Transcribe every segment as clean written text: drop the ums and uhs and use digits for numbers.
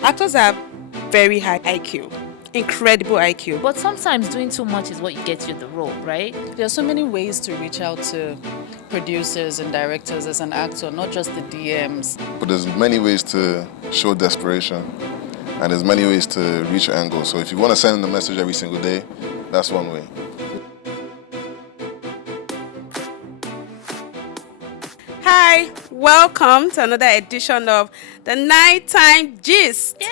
Actors have very high IQ, incredible IQ. But sometimes doing too much is what gets you the role, right? There are so many ways to reach out to producers and directors as an actor, not just the DMs. But there's many ways to show desperation, and there's many ways to reach your end goal. So if you want to send a message every single day, that's one way. Hi, welcome to another edition of the Nighttime Gist, Yay!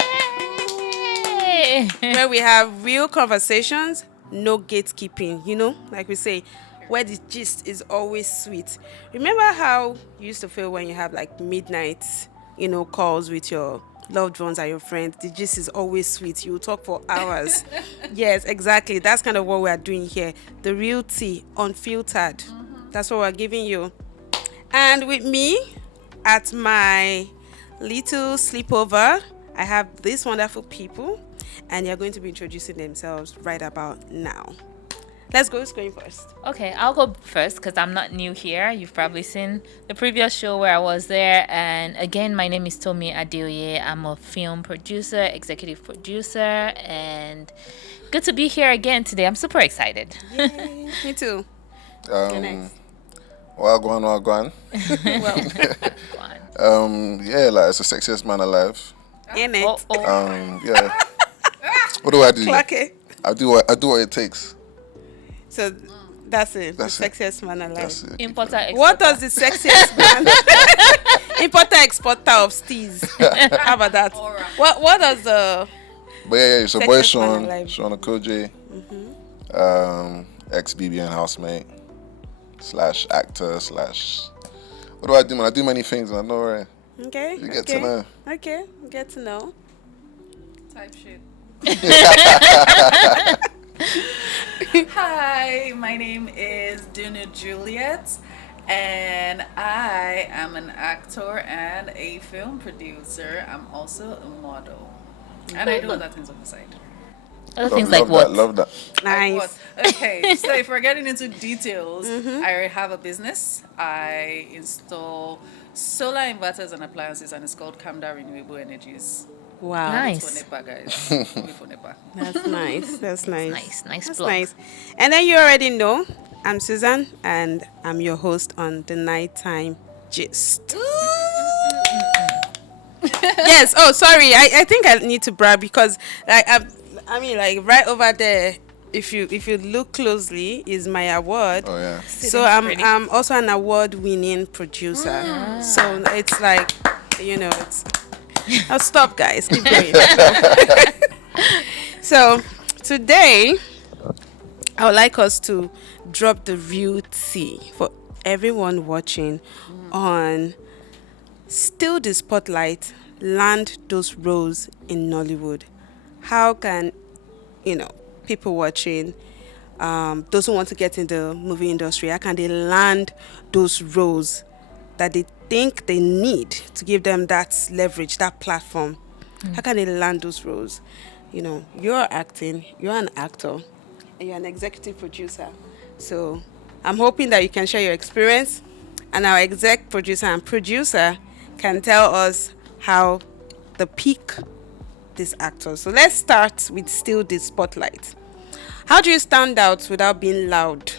where we have real conversations, no gatekeeping, like we say, where the gist is always sweet. Remember how you used to feel when you have like midnight, calls with your loved ones and your friends? The gist is always sweet. You will talk for hours. Yes, exactly. That's kind of what we are doing here. The real tea, unfiltered. That's what we're giving you. And with me at my little sleepover, I have these wonderful people, and they're going to be introducing themselves right about now. Let's go. Who's going first? Okay, I'll go first because I'm not new here. You've probably seen the previous show where I was there. And again, my name is Tomi Adeoye. I'm a film producer, executive producer, and good to be here again today. I'm super excited. Yay. Me too. You're next. Wagwan. Well, Go on. Like it's the sexiest man alive. in it. Yeah. What do I do? Clock it. I do what it takes. So that's it. That's the it. sexiest man alive. That's it. Importer, exporter. What does the sexiest man? Importer, exporter of steez. How about that? What does the But yeah, so boy Sexiest man Shaun, alive. Shaun Okojie, ex-BBN housemate, / actor / what do I do, man? I do many things, man. No worry. Okay. You get to know. Okay, get to know. Type shit. Hi, my name is Dunu Juliet, and I am an actor and a film producer. I'm also a model. And I do other things on the side. Other things like love what? That, love that. Nice. Like what? Okay, so if we're getting into details, I have a business. I install solar inverters and appliances, and it's called Camda Renewable Energies. Wow. Nice. It's for NEPA, guys. Only for NEPA. That's nice. That's nice. Nice That's plug. nice. And then you already know, I'm Susan, and I'm your host on the Nighttime Gist. Yes. Oh, sorry. I think I need to brag because, like, like right over there. If you look closely, is my award. Oh yeah. So I'm also an award-winning producer. So it's like, it's. I'll stop, guys. Keep going. So today, I would like us to drop the real tea for everyone watching on Still the Spotlight, land those roles in Nollywood. How can, people watching, those who want to get in the movie industry, how can they land those roles that they think they need to give them that leverage, that platform? How can they land those roles? You're acting, you're an actor, and you're an executive producer. So I'm hoping that you can share your experience, and our exec producer and producer can tell us how they pick these actors. So let's start with Still the Spotlight. How do you stand out without being loud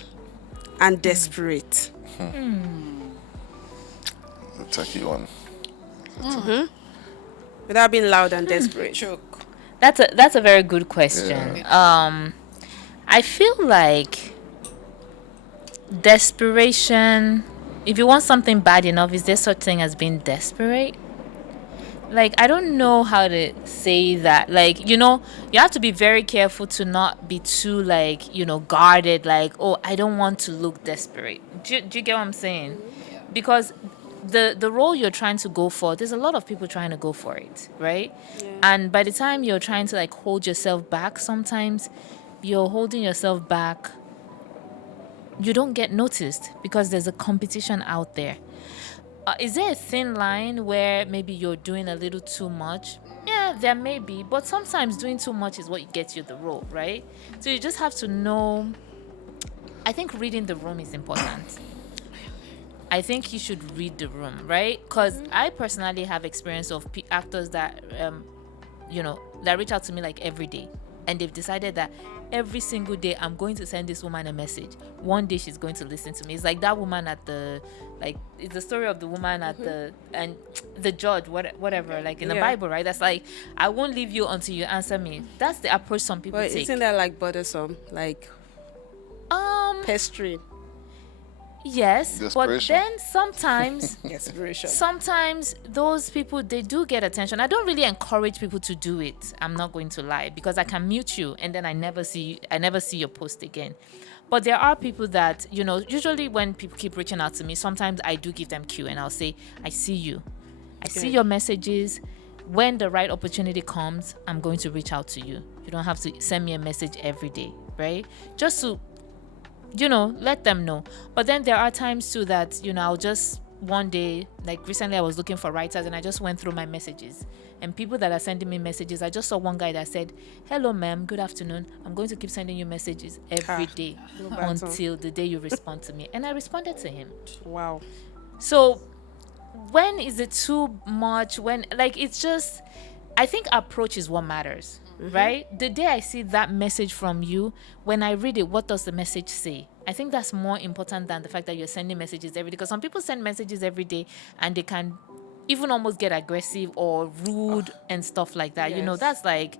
and desperate? The techie one. Without being loud and desperate. Choke. That's a very good question. I feel like desperation. If you want something bad enough, is there such thing as being desperate? Like, I don't know how to say that. Like, you have to be very careful to not be too, like, guarded. Like, oh, I don't want to look desperate. Do you get what I'm saying? Yeah. Because the role you're trying to go for, there's a lot of people trying to go for it, right? Yeah. And by the time you're trying to, like, hold yourself back, sometimes you're holding yourself back. You don't get noticed because there's a competition out there. Is there a thin line where maybe you're doing a little too much? Yeah, there may be, but sometimes doing too much is what gets you the role, right? So you just have to know. I think reading the room is important. I think you should read the room, right? Because I personally have experience of actors that that reach out to me like every day, and they've decided that every single day I'm going to send this woman a message. One day she's going to listen to me. It's like that woman at the, like, it's the story of the woman at the, and the judge, whatever, like in the Bible, right? That's like, I won't leave you until you answer me. That's the approach some people But take. isn't that like bothersome, like pestering? Yes, but Desperation. then sometimes Desperation. sometimes those people, they do get attention. I don't really encourage people to do it, I'm not going to lie, because I can mute you and then I never see your post again. But there are people that, usually when people keep reaching out to me, sometimes I do give them cue and I'll say, I see you, I see your messages. When the right opportunity comes, I'm going to reach out to you. You don't have to send me a message every day, right? Just to let them know. But then there are times too that, I'll just, one day, like recently I was looking for writers and I just went through my messages, and people that are sending me messages, I just saw one guy that said, hello ma'am, good afternoon, I'm going to keep sending you messages every day until the day you respond to me. And I responded to him. Wow. So when is it too much? When, like, it's just, I think approach is what matters. Right? The day I see that message from you, when I read it, what does the message say? I think that's more important than the fact that you're sending messages every day. Because some people send messages every day and they can even almost get aggressive or rude and stuff like that. Yes. That's like,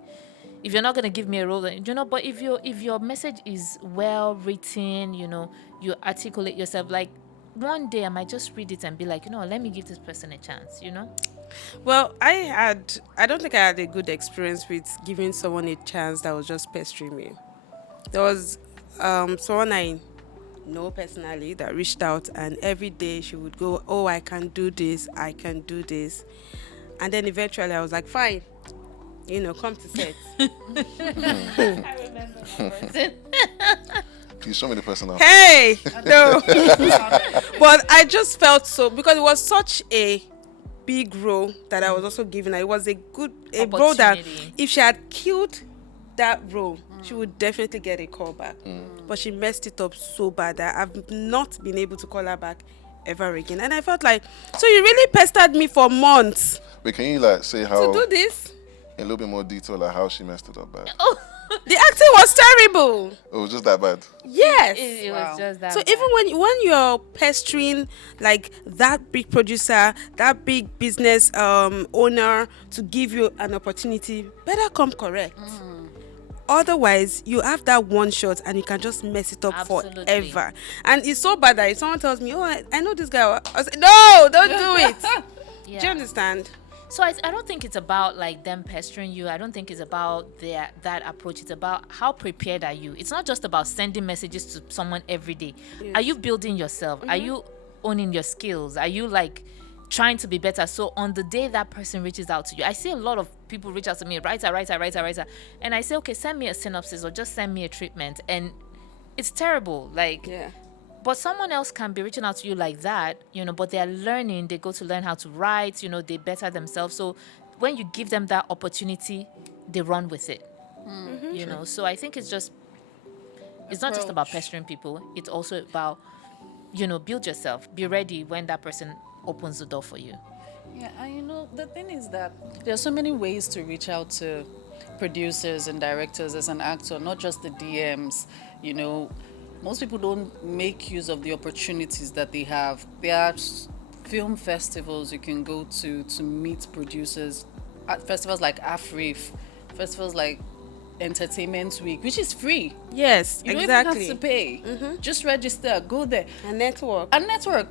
if you're not going to give me a role, but if your message is well written, you articulate yourself, like, one day I might just read it and be like, let me give this person a chance, Well, I don't think I had a good experience with giving someone a chance that was just pestering me. There was someone I know personally that reached out, and every day she would go, oh, I can do this, and then eventually I was like, fine, come to set. I remember that person. Please show me the person now. Hey, no. But I just felt so, because it was such a big role that I was also given. It was a role that if she had killed that role, she would definitely get a call back. But she messed it up so bad that I've not been able to call her back ever again. And I felt like, so you really pestered me for months. Wait, can you say how, to do this? in a little bit more detail, like how she messed it up bad? The acting was terrible. It was just that bad. Yes. It was just that. So bad. even when you're pestering like that big producer, that big business owner to give you an opportunity, better come correct. Otherwise, you have that one shot and you can just mess it up forever. And it's so bad that if someone tells me, oh, I know this guy, I say, no, don't do it. Do you understand? So I don't think it's about like them pestering you. I don't think it's about that approach. It's about how prepared are you. It's not just about sending messages to someone every day. Yes. Are you building yourself? Are you owning your skills? Are you like trying to be better? So on the day that person reaches out to you, I see a lot of people reach out to me, writer, and I say, okay, send me a synopsis or just send me a treatment, and it's terrible. Like, but someone else can be reaching out to you like that, but they're learning. They go to learn how to write, they better themselves. So when you give them that opportunity, they run with it. So I think it's not just about pestering people. It's also about, build yourself. Be ready when that person opens the door for you. Yeah, and the thing is that there are so many ways to reach out to producers and directors as an actor, not just the DMs. Most people don't make use of the opportunities that they have. There are film festivals you can go to meet producers. Festivals like AFRIF, festivals like Entertainment Week, which is free. Yes, you exactly. You don't even have to pay. Just register, go there. And network.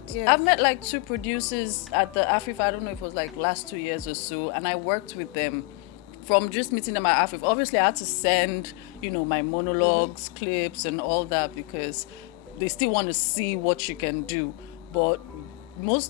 Yes. I've met like 2 producers at the AFRIF, I don't know if it was like last 2 years or so, and I worked with them. From just meeting them at AFRIF, obviously I had to send, my monologues, clips, and all that, because they still want to see what you can do. But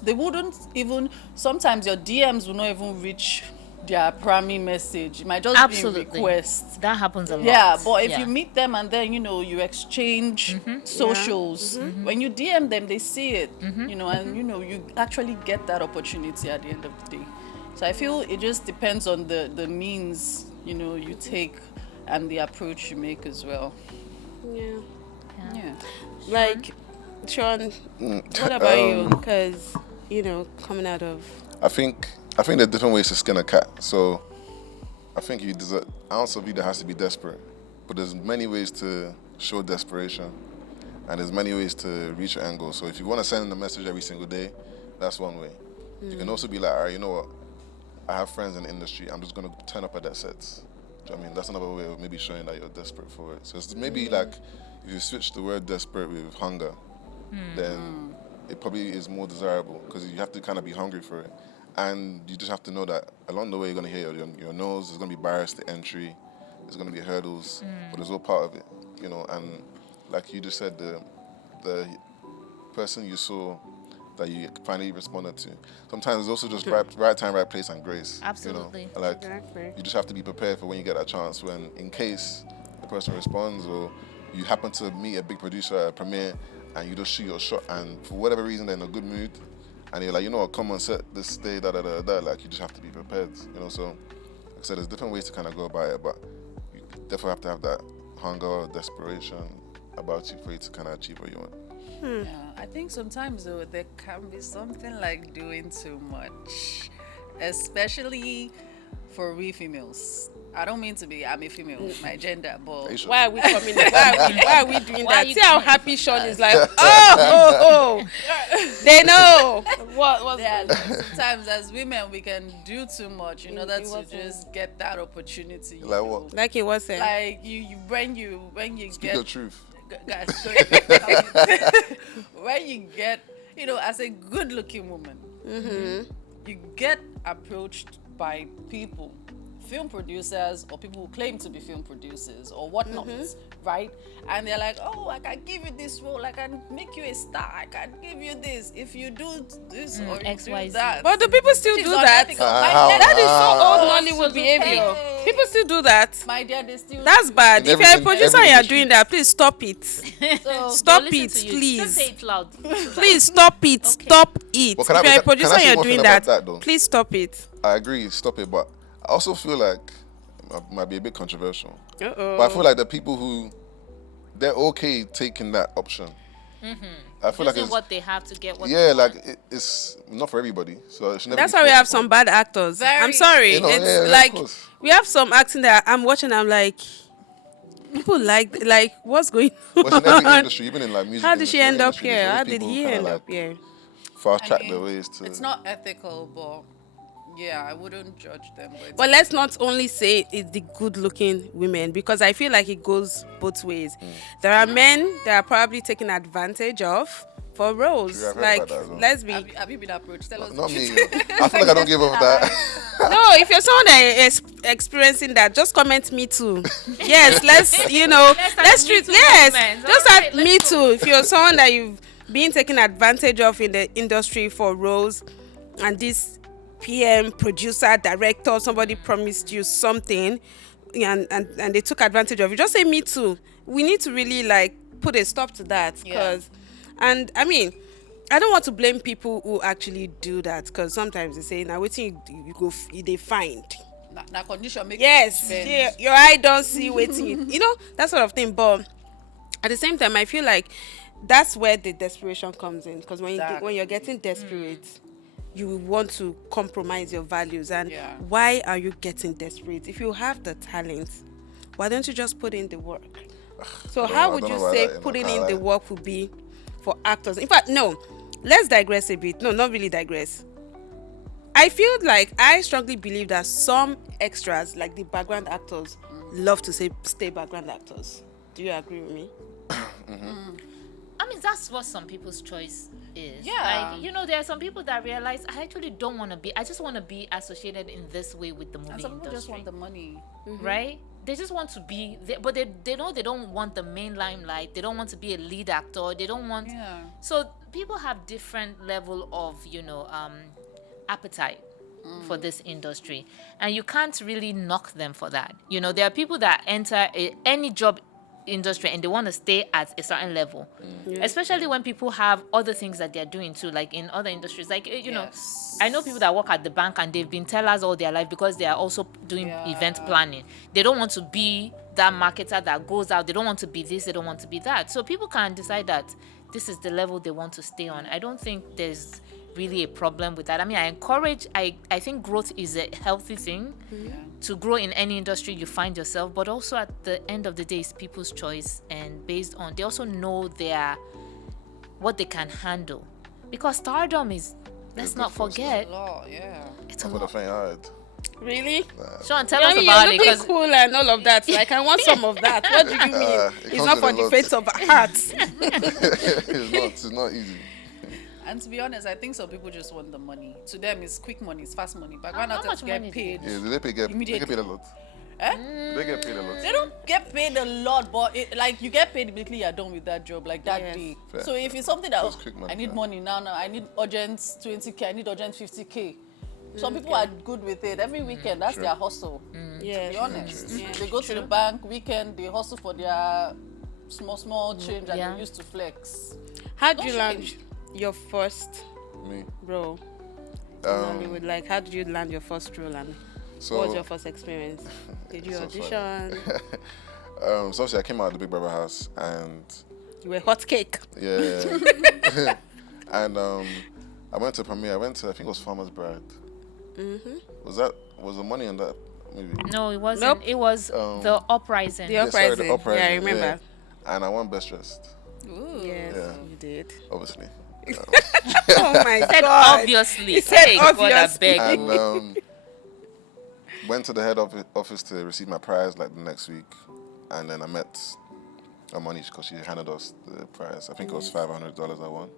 they wouldn't even. Sometimes your DMs will not even reach their primary message. It might just be a request. That happens a lot. Yeah, but if you meet them and then you exchange socials, when you DM them, they see it. And you actually get that opportunity at the end of the day. So I feel it just depends on the means, you take and the approach you make as well. Yeah. Like, Shaun, what about you? Because, coming out of... I think there are different ways to skin a cat. So I think there's an ounce of you that has to be desperate, but there's many ways to show desperation, and there's many ways to reach your end goal. So if you want to send a message every single day, that's one way. You can also be like, all right, you know what? I have friends in the industry. I'm just gonna turn up at their sets. Do you know what I mean? That's another way of maybe showing that you're desperate for it. So it's maybe like if you switch the word desperate with hunger, then it probably is more desirable because you have to kind of be hungry for it. And you just have to know that along the way you're going to hear your nose, there's going to be barriers to entry, there's going to be hurdles, but it's all part of it, you know. And like you just said, the person you saw that you finally responded to, sometimes it's also just right time, right place, and grace. Absolutely. You know? Like, Exactly. you just have to be prepared for when you get that chance, when in case the person responds or you happen to meet a big producer at a premiere and you just shoot your shot and for whatever reason they're in a good mood and you're like, you know what, come on set this day, like you just have to be prepared, you know. So like I said, there's different ways to kind of go about it, but you definitely have to have that hunger, desperation about you for you to kind of achieve what you want. Yeah, I think sometimes though there can be something like doing too much, especially for we females. I don't mean to be, I'm a female, my gender, but Are you sure? Why are we coming? Why are we doing Why are that? you See how doing happy Shaun is like, oh. They know. What's yeah, sometimes as women we can do too much in order to what just get that opportunity. Like what? like it was saying? Like when you Speak get your truth. guys, when you get, you know, as a good-looking woman, you get approached by people, film producers or people who claim to be film producers or whatnot, right? And they're like, oh, I can give you this role, I can make you a star, I can give you this if you do this or you do XYZ. that. But do people still Which do is that? unethical. How? That is so old Absolutely. Nollywood behavior. Hey. People still do that. My dear, they still That's bad. In If you're a every producer and you're industry. doing that, please stop it. so Stop They'll it, listen to you. please. Just say it loud. Please stop it. Stop it. Well, can If I- you're a can I producer say and you're one doing thing about that, that, though? please stop it. I agree, stop it, but I also feel like it might be a bit controversial. Uh-oh. But I feel like the people who they're okay taking that option. I feel like Using it's what they have to get what yeah, they like want. it's not for everybody. So it should never That's be why we have forced some upon. bad actors. Very- I'm sorry. You know, It's yeah, of like course. we have some acting that I'm watching. I'm like, people like what's going But it's in every on? industry, even in like music. How did she industry, end every up industry, here? there's How always did people he who kinda, end like, up here? Fast I track mean, their ways to. it's not ethical, but yeah, I wouldn't judge them. But let's not only say it's the good-looking women because I feel like it goes both ways. There are men that are probably taken advantage of for roles. True, I've heard Like, about that as well. let's be have you been approached? Tell us. Not the me. truth. I feel like I don't give up that. no. If you're someone that is experiencing that, just comment me too. Yes, let's let's Me treat Too yes. movement. Just All at right, me let's too. If you're someone that you've been taken advantage of in the industry for roles, and this PM, producer, director, somebody promised you something, and they took advantage of it. Just say me too. We need to really like put a stop to that because, and I mean. I don't want to blame people who actually do that because sometimes they say, now waiting you go, they find. Na condition make Yes, bend. yeah, your eye don't see waiting, that sort of thing. But at the same time, I feel like that's where the desperation comes in because when Exactly. you're getting desperate, you will want to compromise your values. And Yeah. why are you getting desperate? If you have the talent, why don't you just put in the work? So I don't how know- would I you don't know about say that, putting I can't in the lie. work would be for actors? In fact, no. Let's digress a bit. No, not really digress. I feel like I strongly believe that some extras, like the background actors, love to stay background actors. Do you agree with me? I mean, that's what some people's choice is. Yeah. Like, there are some people that realize I actually don't want to be. I just want to be associated in this way with the movie And some people industry. just want the money. Right? They just want to be there, but they know they don't want the main limelight. They don't want to be a lead actor. They don't want. Yeah. So people have different level of appetite for this industry, and you can't really knock them for that. There are people that enter any job industry and they want to stay at a certain level, especially when people have other things that they're doing too, like in other industries. Like Yes. I know people that work at the bank and they've been tellers all their life because they are also doing Yeah. event planning. They don't want to be that marketer that goes out. They don't want to be this. They don't want to be that. So people can decide that this is the level they want to stay on. I don't think there's really a problem with that. I mean, I think growth is a healthy thing to grow in any industry you find yourself, but also at the end of the day, it's people's choice, and based on, they also know what they can handle. Because stardom is, let's not forget, Law, yeah. it's a For the lot. faint-hearted. Really? Sean, tell I us mean, about you're it, looking because cool and all of that. Like, I want some of that. What do you mean? It It's comes not with for a the lot. faith of heart. It's not easy. And to be honest, I think some people just want the money. To them, it's quick money, it's fast money. But why How not much just get money do paid? Yeah, they get Immediately. paid a lot. Eh? They get paid a lot. They don't get paid a lot, but like you get paid immediately you're done with that job, like that Yes. day. Fair. So if it's something that Just quick money, I need fair. money now, I need urgent 20k, I need urgent 50k. Some people are good with it. Every weekend, that's True. their hustle. Yeah. To be honest, True. they go to the bank weekend, they hustle for their small change that Yeah. they used to flex. How did No you land shame. your first Me. role in Hollywood? Like, how did you land your first role, and So, what was your first experience? Did you So audition? so obviously I came out of the Big Brother house, and You were hot cake. yeah, and I went to premiere. I think it was Farmer's Bride. Was the money on that movie? no, it wasn't. Nope. It was the uprising. The Yeah, sorry, uprising. the Uprising. Yeah, I remember. And I won Best Dressed, Ooh. Yes, Yeah. you did. obviously. Oh my Said god. obviously. He said Hey, God, I obviously. beg And you. went to the head office to receive my prize like the next week, and then I met Amani because she handed us the prize. I think it was $500 I won.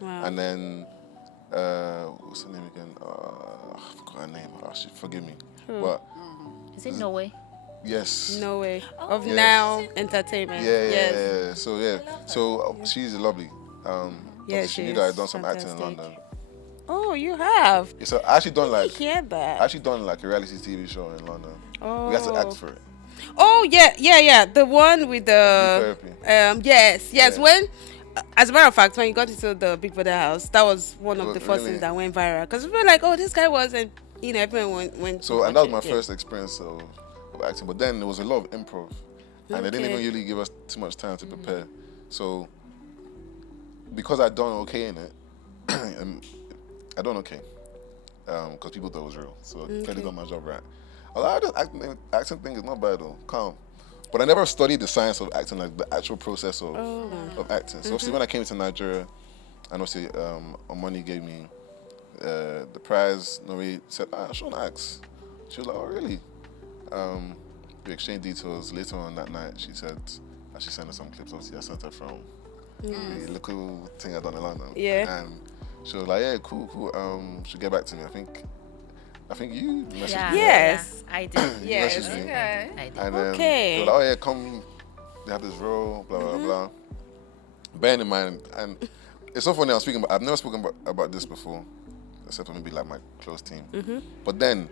Wow. And then what's her name again? I forgot her name. Forgive me. But Is it no way? yes. No way. Of Yes. Now Entertainment. Yeah, Yes. So she's lovely. Yeah, obviously she she knew that I'd is done some acting in fantastic. London. Oh, you have. Yeah, so I actually done I like hear that. I actually done like a reality TV show in London. Oh. We had to act for it. Oh yeah. The one with the Therapy. yes. Yeah. When, as a matter of fact, when you got into the Big Brother house, that was one of Oh, the first really? things that went viral. Because we were like, oh, this guy was, and everyone went. So to and that was watch my it. first experience of acting. But then there was a lot of improv, and they didn't even Okay. really give us too much time to prepare. So because I'd done okay in it, I done okay. Because people thought it was real. So I clearly done my job right. I was like, acting thing is not bad though, calm. But I never studied the science of acting, like the actual process of acting. So obviously when I came to Nigeria, and obviously Omani gave me the prize, Nori said, Shaun acts. She was like, oh really? We exchanged details. Later on that night, she said, she sent us some clips. Obviously I sent her from the local thing I done in London. Yeah. And she was like, yeah, cool. She'll get back to me. I think you messaged Yeah. me. Yes. Yeah, I did. You Yes. messaged me. Okay. I did. And Okay. they were like, oh yeah, come, they have this role, blah, blah, blah. Bearing in mind, and it's so funny, I've never spoken about this before, except for maybe like my close team. But then,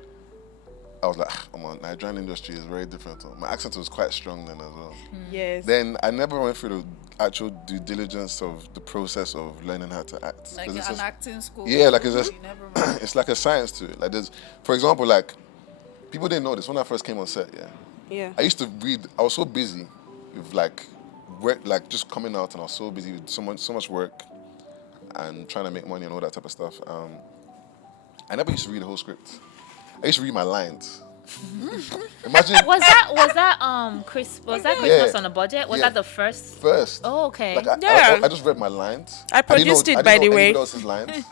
I was like, come on, Nigerian industry is very different. My accent was quite strong then as well. Yes. Then I never went through the actual due diligence of the process of learning how to act. Like 'Cause an it's just- acting school. yeah, like it's just, You never mind. it's like a science to it. Like there's, for example, like people didn't know this when I first came on set. Yeah, Yeah. I used to read. I was so busy with like work, like just coming out, and I was so busy with so much work and trying to make money and all that type of stuff. I never used to read the whole script. I used to read my lines. Imagine Was that Christmas Yeah. on a budget? Was Yeah. that the first? first. Oh, okay. Like Yeah. I just read my lines. I produced didn't it, know, by I didn't the know way. anybody else's lines.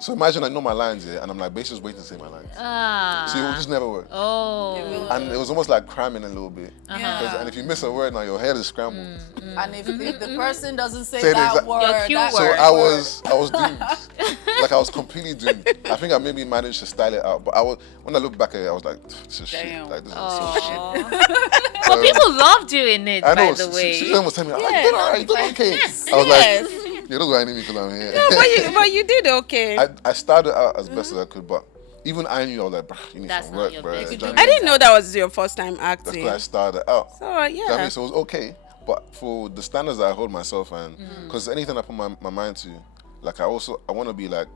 So imagine I know my lines here, and I'm like basically just waiting to say my lines. So it would just never work. Oh. And it was almost like cramming a little bit. Yeah. 'Cause- And if you miss a word now, your head is scrambled. And if the person doesn't say Say the that exact- word, Your cue that So word. I was doomed. Like I was completely doomed. I think I maybe managed to style it out, but when I look back at it, I was like, this is shit. Damn. Like this is so shit. But people loved you in it, I know. by the way. She almost tell me, Yeah, you did alright, you did okay. I was Yes. like, yeah, that's why I need me because I'm here. but you did okay. I started out as best as I could, but even I knew I was like, bruh, you need That's some not work, your bro. best. You know what I I mean? didn't know that was your first time That's acting. why I started out. So You know what I yeah. mean? So it was okay, but for the standards that I hold myself and because anything I put my mind to, like I want to be like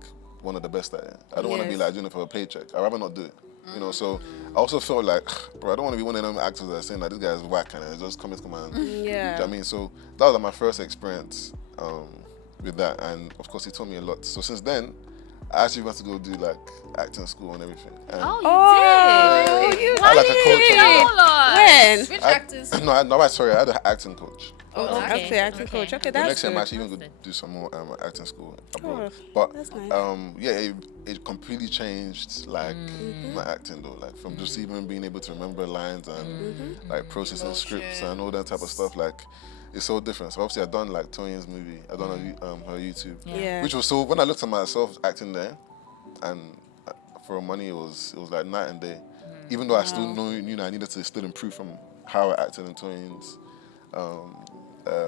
one of the best at it. I don't want to be Yes. like doing it for a paycheck. I'd rather not do it. You know, so I also felt like, bro, I don't want to be one of them actors that are saying that this guy is whack and it's just coming to command. You know Yeah. what I mean? So that was like my first experience with that, and of course he taught me a lot. So since then, I actually went to go do like acting school and everything. And Oh, you did. you I like a coach. Tell us. When? Which I, actors? sorry, I had an acting coach. Oh, Okay. okay, acting coach. Okay, The that's next time I'm good. actually even going to do some more acting school abroad. Oh, But that's nice. it completely changed like my acting though. Like from just even being able to remember lines and like processing scripts and all that type of stuff. Like it's so different. So obviously I done like Tomi's movie. I done her YouTube, Yeah. which was so when I looked at myself acting there, and for money it was like night and day. Even though I still knew I needed to still improve from how I acted in Tomi's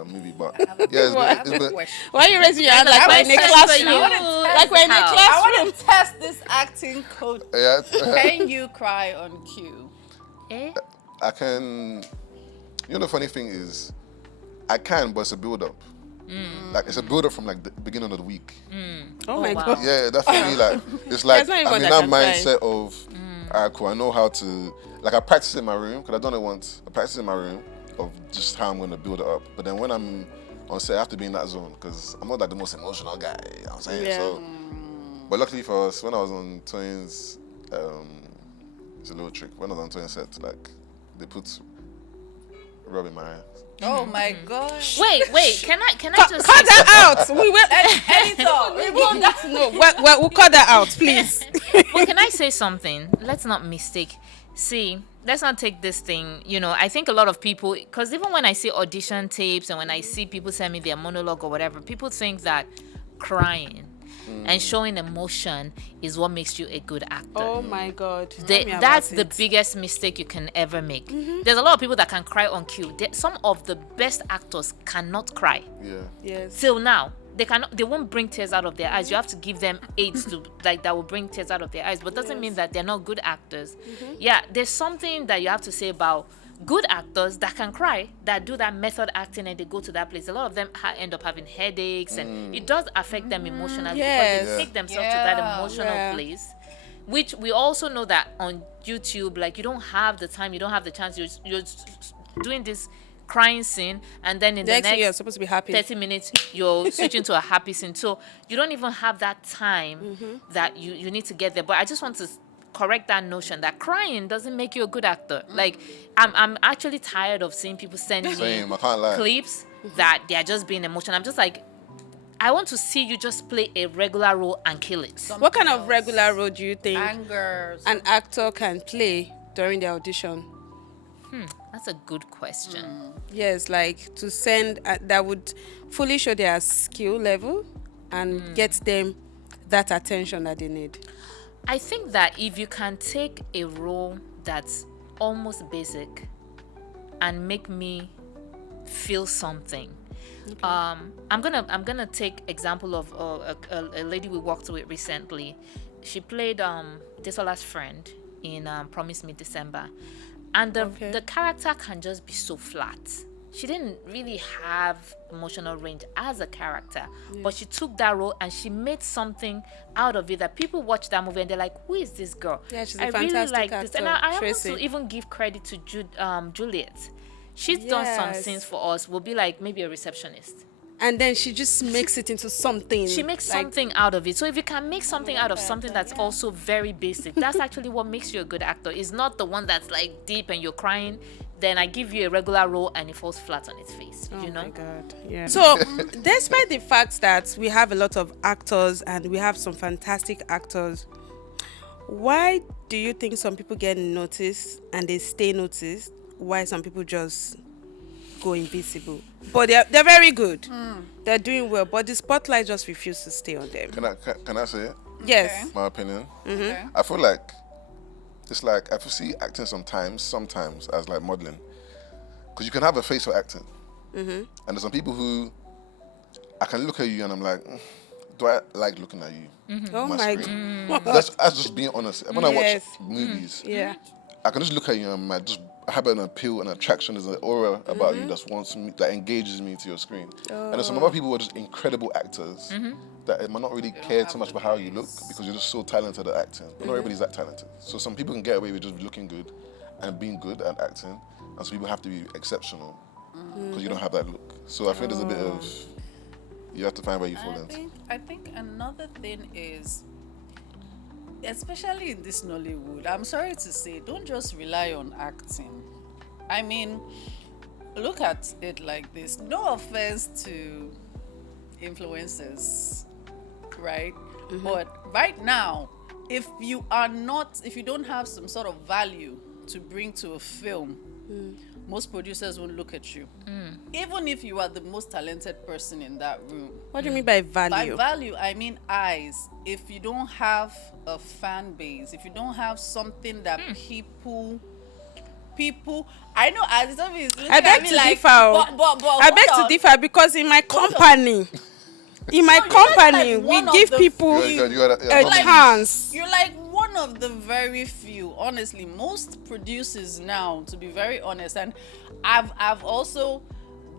movie, but yeah, I have it's a been, question. Why are you raising your hand like I we're in a was classroom? saying, Like we're in a how? I classroom. want to test this acting coach. yeah, Can you cry on cue? Eh? I can. You know, the funny thing is, I can, but it's a build up. Like it's a build up from like the beginning of the week. Oh my wow. god. Yeah, that's for me. Like it's like There's not I'm anyone in that that can cry. mindset of, alright, cool. I know how to. Like I practice in my room because I done it once. I practice in my room of just how I'm going to build it up. But then when I'm on set, I have to be in that zone because I'm not like the most emotional guy. You know what I'm saying? Yeah. So, but luckily for us, when I was on Twins, it's a little trick. When I was on Twins set, like they put rub in my eyes. Oh my gosh. Wait. Can I just Cut say that out. We will. Editor. We will need to know. Well, we'll cut that out, please. well, can I say something? Let's not mistake. See, let's not take this thing. You know, I think a lot of people, because even when I see audition tapes and when I see people send me their monologue or whatever, people think that crying and showing emotion is what makes you a good actor. Oh my god. Tell me That's about the it. biggest mistake you can ever make. There's a lot of people that can cry on cue. Some of the best actors cannot cry. Yeah. Yes. Till now, they won't bring tears out of their eyes. You have to give them aids to like that will bring tears out of their eyes, but doesn't mean that they're not good actors. Yeah, there's something that you have to say about good actors that can cry, that do that method acting and they go to that place. A lot of them end up having headaches and it does affect them emotionally Yes. because they take themselves to that Yeah. emotional place. Which we also know that on YouTube, like you don't have the time, you don't have the chance. You're doing this crying scene, and then in the Next thing you're next supposed to be happy. 30 minutes you're switching to a happy scene. So you don't even have that time that you need to get there. But I just want to correct that notion that crying doesn't make you a good actor. Like I'm actually tired of seeing people send me Same. I can't lie. clips that they are just being emotional. I'm just like, I want to see you just play a regular role and kill it. What kind of regular role do you think Angers. an actor can play during the audition? That's a good question. Yes, like to send that would fully show their skill level and get them that attention that they need. I think that if you can take a role that's almost basic and make me feel something. I'm gonna take example of a lady we worked with recently. She played Desola's friend in Promise Me December, and the character can just be so flat. She didn't really have emotional range as a character, but she took that role and she made something out of it that people watch that movie and they're like, who is this girl? Yeah, she's a I really fantastic like this. And actor, I want Tracy. to even give credit to Juliet. She's done some Yes. scenes for us. We'll be like maybe a receptionist. And then she just makes it into something. She makes like, something out of it. So if you can make something out of something that's also very basic, that's actually what makes you a good actor. It's not the one that's like deep and you're crying. Then I give you a regular role and it falls flat on its face. Oh you know? my god. Yeah. So, despite the fact that we have a lot of actors and we have some fantastic actors, why do you think some people get noticed and they stay noticed? Why some people just go invisible? But they're very good. They're doing well, but the spotlight just refuses to stay on them. Can I say it? Yes. My opinion. Okay. I feel like it's like I see acting sometimes as like modeling, because you can have a face for acting, and there's some people who I can look at you and I'm like, do I like looking at you? Oh on my screen? god. That's just being honest. When I watch movies, Yeah. I can just look at you and I'm like, just have an appeal, an attraction, there's an aura about you that engages me to your screen. And there's some other people who are just incredible actors that might not really care too much about how you look because you're just so talented at acting. But not everybody's that talented. So some people can get away with just looking good and being good at acting, and some people have to be exceptional because you don't have that look. So I think there's a bit of, you have to find where you fall into. I think another thing is especially in this Nollywood, I'm sorry to say, don't just rely on acting. I mean, look at it like this. No offense to influencers, right? But right now, if you don't have some sort of value to bring to a film, most producers won't look at you. Even if you are the most talented person in that room. What do you mean by By value? value, I mean eyes. If you don't have a fan base, if you don't have something that people, I know as Tomi is looking I at beg me to like, differ. Oh. but I hold beg to on. differ because in my company, No, you're like we one of give the people You gotta- a like- chance. You're like one of the very few. Honestly, most producers now, to be very honest, and I've also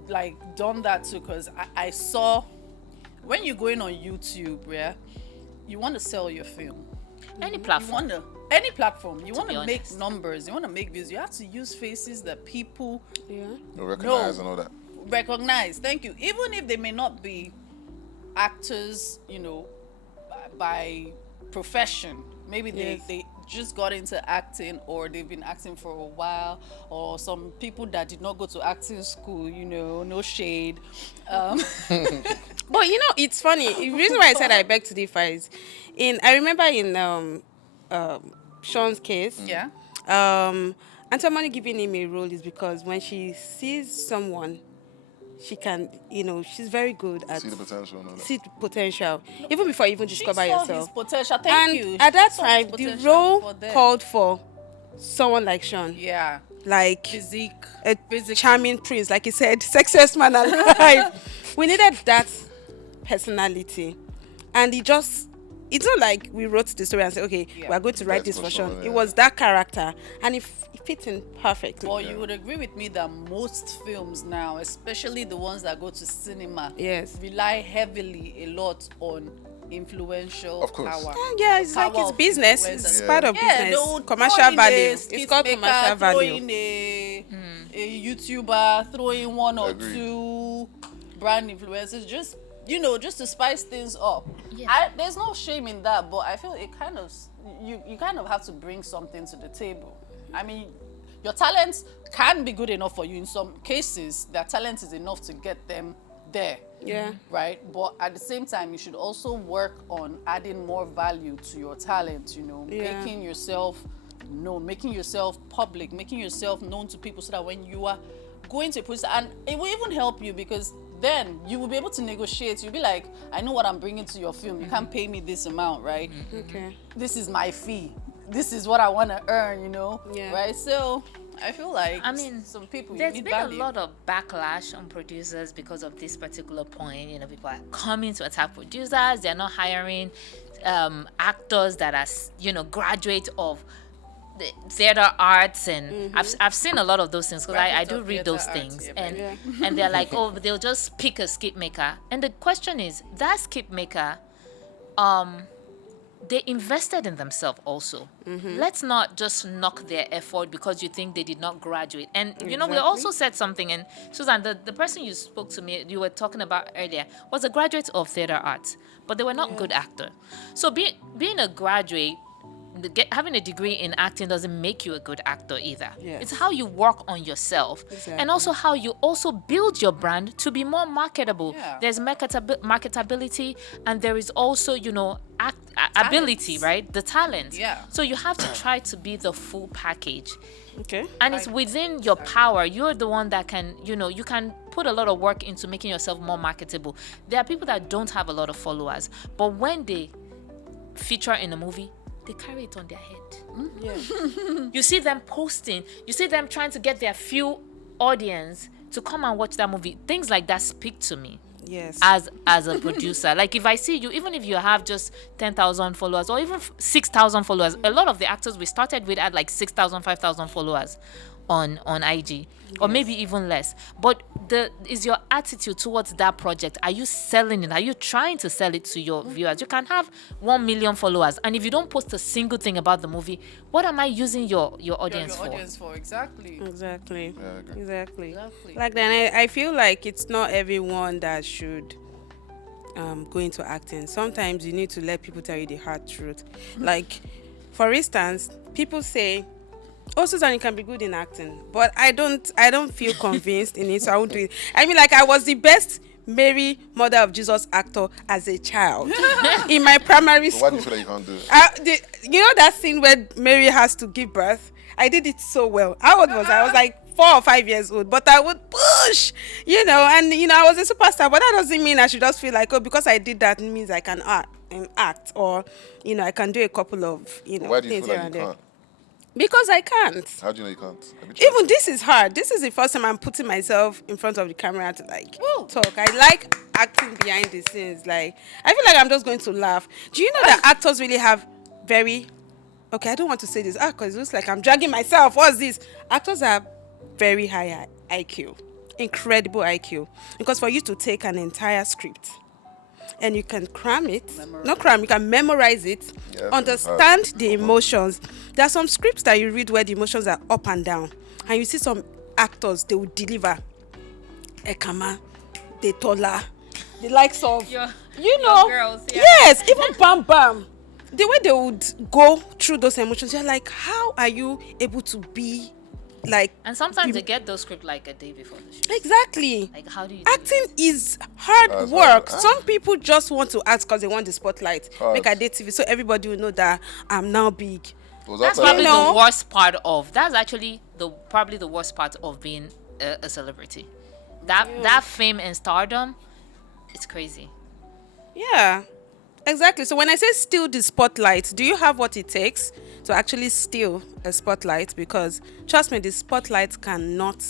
like done that too, because I saw when you're going on YouTube, yeah, you want to sell your film. Any You platform. want to any platform. You want be to make honest. numbers. You want to make views. You have to use faces that people Yeah. You recognize and all that. recognize. Thank you. Even if they may not be actors, by profession. Maybe Yes. they just got into acting, or they've been acting for a while, or some people that did not go to acting school, no shade. But it's funny. The reason why I said I beg to differ is, I remember in Shaun's case, Yeah. and somebody giving him a role is because when she sees someone, she can, she's very good at See the potential and all that. see the potential, even before you even She discover saw yourself. his potential. Thank And you. at that She saw his time, the potential role for them. called for someone like Shaun, Yeah. like Physique. a Physically. charming prince, like he said, sexiest man alive. We needed that personality, and it's not like we wrote the story and said, okay, Yeah. we're going to write That's this for for Shaun. sure, It yeah. was that character, and it fit in perfectly. Well, you would agree with me that most films now, especially the ones that go to cinema, Yes. rely heavily a lot on influential Of course. power. Yeah, it's like Power it's of business. influence. It's Yeah. part of Yeah, they business. would Commercial throw in value. a It's skit called maker, commercial throw value. in a YouTuber, throw in one or Agreed. two brand influencers, just to spice things up. Yeah. There's no shame in that, but I feel it kind of you kind of have to bring something to the table. I mean, your talent can be good enough for you. In some cases, their talent is enough to get them there. Yeah. Right, but at the same time, you should also work on adding more value to your talent. Yeah. Making yourself known, making yourself public, making yourself known to people, so that when you are going to put, and it will even help you, because then you will be able to negotiate. You'll be like, I know what I'm bringing to your film. You can't pay me this amount, right? Okay. This is my fee. This is what I want to earn. Yeah. Right? So I feel like, I mean, some people, you there's need been value. a lot of backlash on producers because of this particular point. People are coming to attack producers. They're not hiring actors that are, graduate of the theater arts, and I've seen a lot of those things, because I Graduate do of read theater those arts, things, yeah, and Yeah. and they're like, oh, they'll just pick a skip maker, and the question is, that skip maker, they invested in themselves also. Let's not just knock their effort because you think they did not graduate. And we Exactly. also said something, and Susan, the person you spoke to me, you were talking about earlier, was a graduate of theater arts, but they were not good actor. So being a graduate, having a degree in acting doesn't make you a good actor either. Yes. It's how you work on yourself, Exactly. and also how you also build your brand to be more marketable. Yeah. There's marketability, and there is also, ability, right? The talent. Yeah. So you have to try to be the full package. Okay. And it's within your power. You're the one that can, you can put a lot of work into making yourself more marketable. There are people that don't have a lot of followers, but when they feature in a movie, they carry it on their head. Yeah. You see them posting, you see them trying to get their few audience to come and watch that movie. Things like that speak to me Yes. as a producer. Like, if I see you, even if you have just 10,000 followers or even 6,000 followers, a lot of the actors we started with had like 6,000, 5,000 followers on IG, or maybe even less. But is your attitude towards that project? Are you selling it? Are you trying to sell it to your viewers? You can have 1 million followers, and if you don't post a single thing about the movie, what am I using your audience your for? audience for exactly. Exactly. Yeah, I agree. Exactly. Exactly. Like then, I feel like it's not everyone that should go into acting. Sometimes you need to let people tell you the hard truth. Like, for instance, people say, "Oh, Susan, you can be good in acting," but I don't feel convinced in it, so I won't do it. I mean, like, I was the best Mary, Mother of Jesus actor as a child in my primary But why do school. you feel like you can't do it? You know that scene where Mary has to give birth? I did it so well. How old was I? I was like 4 or 5 years old, but I would push, and I was a superstar. But that doesn't mean I should just feel like, oh, because I did that, it means I can act, or I can do a couple of But why do you things feel here like and you there. can't? Because I can't. How do you know you can't? Have you tried? Even this is hard. This is the first time I'm putting myself in front of the camera to Woo. talk. I like acting behind the scenes. Like, I feel like I'm just going to laugh. Do you know that actors really have very okay, I don't want to say this because it looks like I'm dragging myself. What's this? Actors have very high IQ, incredible IQ. Because for you to take an entire script and you can cram it, not cram, you can memorize it, Yeah, understand the emotions. There are some scripts that you read where the emotions are up and down, and you see some actors, they will deliver Ekama, Detola, the likes of, Your girls, yeah. yes, even Bam Bam. The way they would go through those emotions, you're like, how are you able to be like? And sometimes they get those scripts like a day before the shoot. Exactly. Like, how do you do Acting is hard That's work. hard. Some people just want to act because they want the spotlight. Hard. Make a day TV so everybody will know that I'm now big. Was That's that probably know? the worst part of. That's actually probably the worst part of being a celebrity. That fame and stardom, it's crazy. Yeah, exactly. So when I say steal the spotlight, do you have what it takes to actually steal a spotlight? Because trust me, the spotlight cannot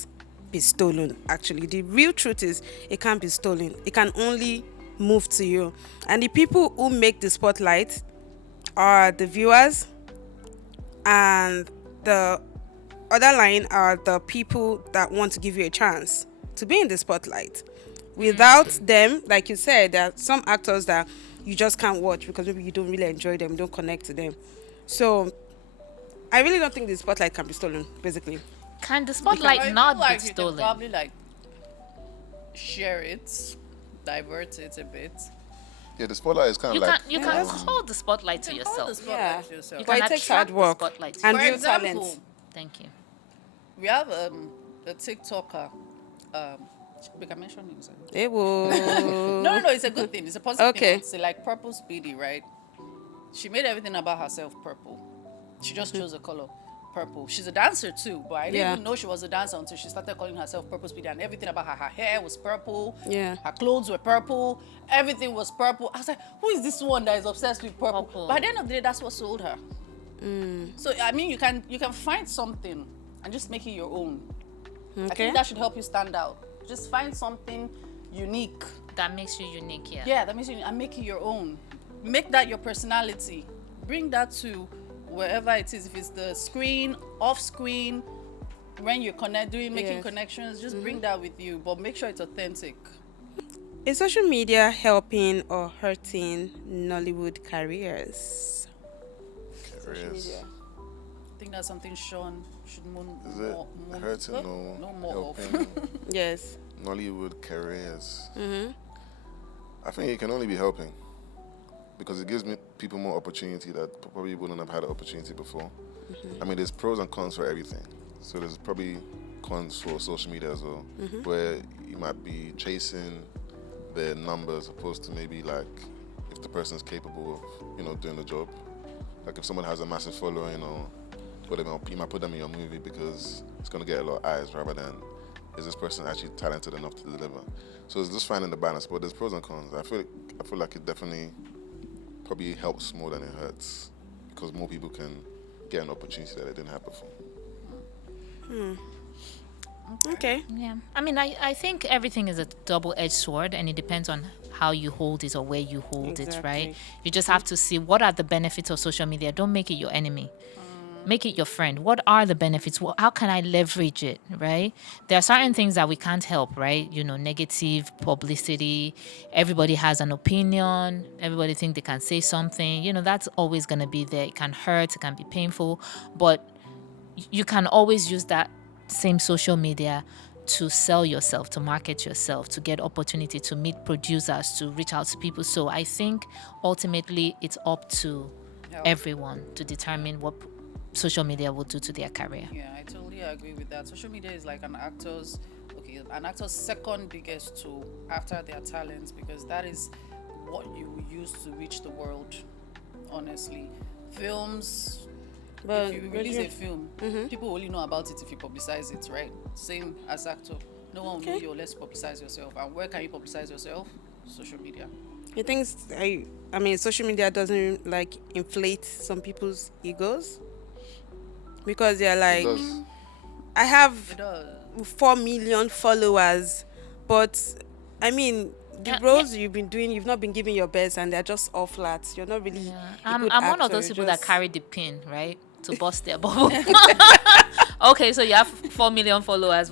be stolen. Actually, the real truth is it can't be stolen. It can only move to you. And the people who make the spotlight are the viewers, and the other line are the people that want to give you a chance to be in the spotlight. Without them, like you said, there are some actors that you just can't watch because maybe you don't really enjoy them, you don't connect to them. So I really don't think the spotlight can be stolen, basically. Can the I spotlight feel not like be you can stolen? probably like share it, divert it a bit. Yeah, the spotlight is kind of like. You can call the spotlight to You can call the yourself. spotlight to yourself. You But can it takes attract hard work the spotlight to and For real example, talent. Thank you. we have a TikToker. We can mention names. It will. No, it's a good thing. It's a positive Okay. thing. It's like Purple Speedy, right? She made everything about herself purple. She just chose a color purple. She's a dancer too, but I didn't Yeah. even know she was a dancer until she started calling herself Purple Speedy, and everything about her hair was purple. Yeah. Her clothes were purple. Everything was purple. I was like, who is this one that is obsessed with purple? Purple. But at the end of the day, that's what sold her. So I mean, you can find something and just make it your own. I Okay. think that should help you stand out. Just find something unique. That makes you unique, yeah. Yeah, that makes you and make it your own. Make that your personality. Bring that to wherever it is. If it's the screen, off screen, when you're making Yes. connections, just bring that with you. But make sure it's authentic. Is social media helping or hurting Nollywood careers? Careers. I think that's something Shaun should Is it hurting or no more of. helping Yes. Nollywood careers? I think it can only be helping because it gives me people more opportunity that probably wouldn't have had an opportunity before. I mean, there's pros and cons for everything. So there's probably cons for social media as well, where you might be chasing their numbers opposed to maybe like if the person's capable of doing the job. Like if someone has a massive following or whatever, you might put them in your movie because it's gonna get a lot of eyes rather than is this person actually talented enough to deliver. So it's just finding the balance, but there's pros and cons. I feel like it definitely probably helps more than it hurts because more people can get an opportunity that they didn't have before. Okay. Yeah. I mean, I think everything is a double-edged sword, and it depends on how you hold it or where you hold it, right? Exactly. You just have to see what are the benefits of social media. Don't make it your enemy. Make it your friend. What are the benefits? How can I leverage it, right? There are certain things that we can't help, right? Negative publicity. Everybody has an opinion. Everybody thinks they can say something. That's always going to be there. It can hurt. It can be painful. But you can always use that same social media to sell yourself, to market yourself, to get opportunity, to meet producers, to reach out to people. So I think ultimately it's up to everyone to determine what social media will do to their career. Yeah, I totally agree with that. Social media is like an actor's second biggest tool after their talents, because that is what you use to reach the world. Honestly, films. But If you release a film, people only know about it if you publicize it, right? Same as actor. No one will know you unless you publicize yourself. And where can you publicize yourself? Social media. you think I mean social media doesn't like inflate some people's egos because they're It like, does. I have It does. 4 million followers, but I mean the roles you've been doing, you've not been giving your best, and they're just all flats. You're not really. I'm one of those people that carry the pin, right? To bust their bubble. Okay, so you have 4 million followers.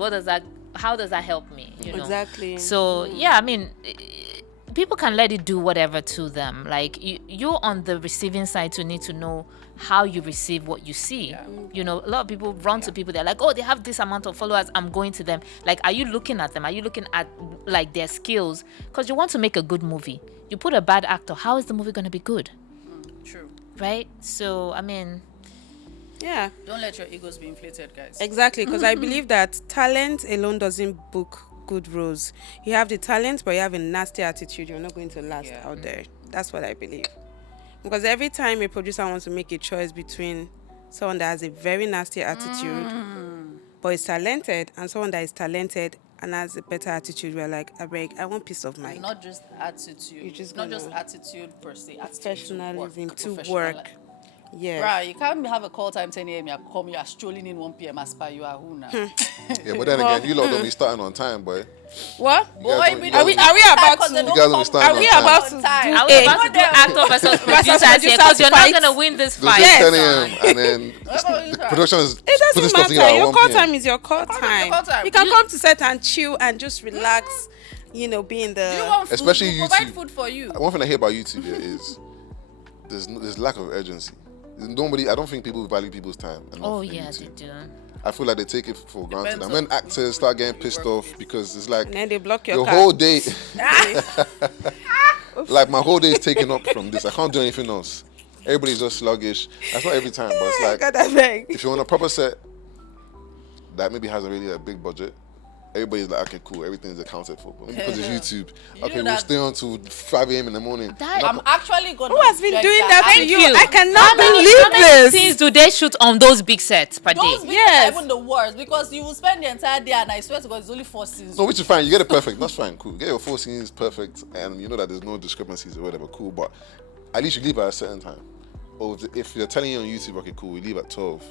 How does that help me? You know? Exactly. So yeah, I mean, people can let it do whatever to them. Like you're on the receiving side to need to know how you receive what you see. You know, a lot of people run to people. They're like, oh, they have this amount of followers, I'm going to them. Like, are you looking at them? Are you looking at like their skills? Because you want to make a good movie. You put a bad actor, how is the movie going to be good? True. Right? So I mean, Yeah, Don't let your egos be inflated, guys. exactly. Because I believe that talent alone doesn't book good roles. You have the talent, but you have a nasty attitude, you're not going to last out there. That's what I believe. Because every time a producer wants to make a choice between someone that has a very nasty attitude but is talented, and someone that is talented and has a better attitude, we're like, I want peace of mind. Not just attitude. You're just not just gonna- attitude per se. Attitude Professionalism to Professional- work. Yeah. Right, you can't have a call time 10 a.m. You are strolling in 1 p.m. as per you are who now? Yeah, but then again, you lot don't be starting on time, boy. What? You guys don't- you Are we guys about Because to? they don't You guys don't come stand Are on we time. about to on do time. are we a? about to do actor versus producers here? producer Because you're fight. not gonna win this They'll fight. say Yes. 10 a.m. and then What the production is It putting doesn't stuff matter. together at Your 1 call p.m. time is your call time is time. your call time. You can come to set and chill and just relax. Be in Do you the. want food? Especially We'll provide YouTube. food for you. One thing I hate about YouTube here is there's lack of urgency. I don't think people value people's time enough. Oh on yeah, YouTube. they do. I feel like they take it for granted. Depends And when on actors start getting pissed off because it's like And then they block your your car. whole day, like my whole day is taken up from this. I can't do anything else. Everybody's just sluggish. That's not every time, but it's like God, I beg. if you're on a proper set that maybe has already a big budget, everybody's like, okay, cool, everything's accounted for. But maybe because it's YouTube, okay, know we'll that- stay on till 5 a.m. in the morning. I'm actually going Who has been doing that to Thank you? you. I cannot How believe many this. scenes do they shoot on those big sets per day? Those videos Yes. are even the worst, because you will spend the entire day, and I swear to God, it's only 4 scenes. No, which is fine. You get it perfect. That's fine. Cool. Get your 4 scenes perfect, and you know that there's no discrepancies or whatever. Cool. But at least you leave at a certain time. Or if you're telling you on YouTube, okay, cool, we leave at 12.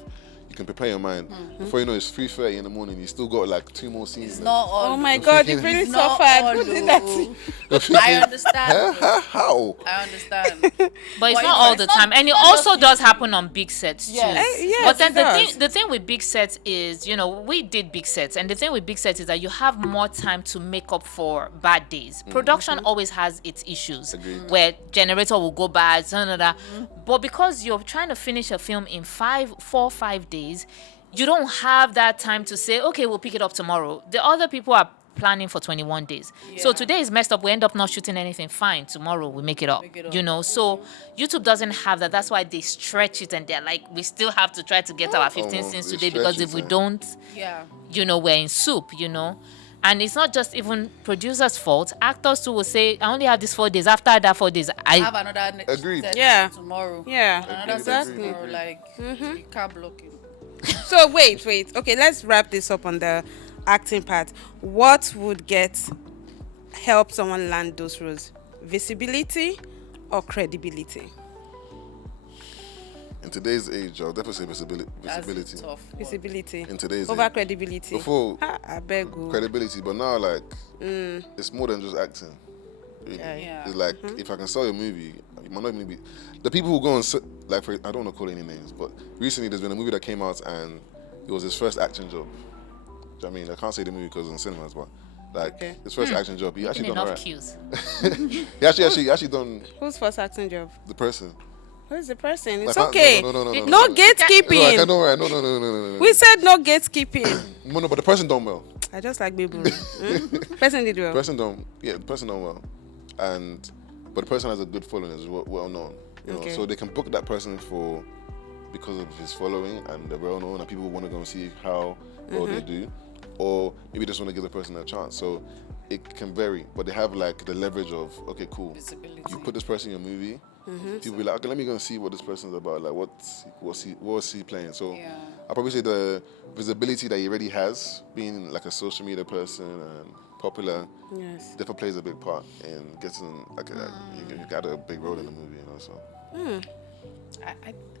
You can prepare your mind. Before you know, it's 3:30 in the morning. You still got like 2 more scenes. It's left. not all. Oh my God, you really It's not suffered. all Who did that to low. you? I understand. How? I understand. But it's But not you all know, the it's not- time, and it it's not also just does happen on big sets too. Yes. Yes, But then it the does. thing with big sets is, we did big sets, and the thing with big sets is that you have more time to make up for bad days. Production always has its issues, Agreed. where generator will go bad, but because you're trying to finish a film in 4 or 5 days, you don't have that time to say, okay, we'll pick it up tomorrow. The other people are planning for 21 days. So Yeah. today is messed up. We end up not shooting anything. Fine. Tomorrow we make it up. So YouTube doesn't have that. That's why they stretch it, and they're like, we still have to try to get our 15 Oh, scenes they today, stretch because it, if we eh? don't, Yeah. we're in soup, And it's not just even producers' fault. Actors too will say, I only have these 4 days. After that 4 days, I have another Agreed. set Yeah. tomorrow. Yeah, Another set exactly. tomorrow. Like, you can't block it. So wait. Okay, let's wrap this up on the acting part. What would help someone land those roles? Visibility or credibility? In today's age, I'll definitely say visibility. That's a tough one. Visibility In today's over age. credibility. Before I beg you. credibility, but now like it's more than just acting. Really. Yeah. It's like if I can sell your movie, you might not even be the people who go and like for I don't want to call any names, but recently there's been a movie that came out and it was his first acting job. Do you know what I mean, I can't say the movie because it's in cinemas, but like Okay. his first acting job, he actually done enough alright. cues. He actually done Who's first acting job? the person. Who's the person? It's Like, okay. no, No no. gatekeeping. No, I don't worry. No. We said no gatekeeping. No, but the person done well. I just like Bibu. Person did well. The person done well, but the person has a good following, is well known, you know. Okay. So they can book that person because of his following and they're well known and people want to go and see how well they do, or maybe just want to give the person a chance. So it can vary, but they have like the leverage of, okay, cool, Visibility. you put this person in your movie, people be like, okay, let me go and see what this person's about, like what's he playing. So Yeah. I'll probably say the visibility that he already has, being like a social media person and popular, Yes. definitely plays a big part in getting you got a big role in the movie, you know. So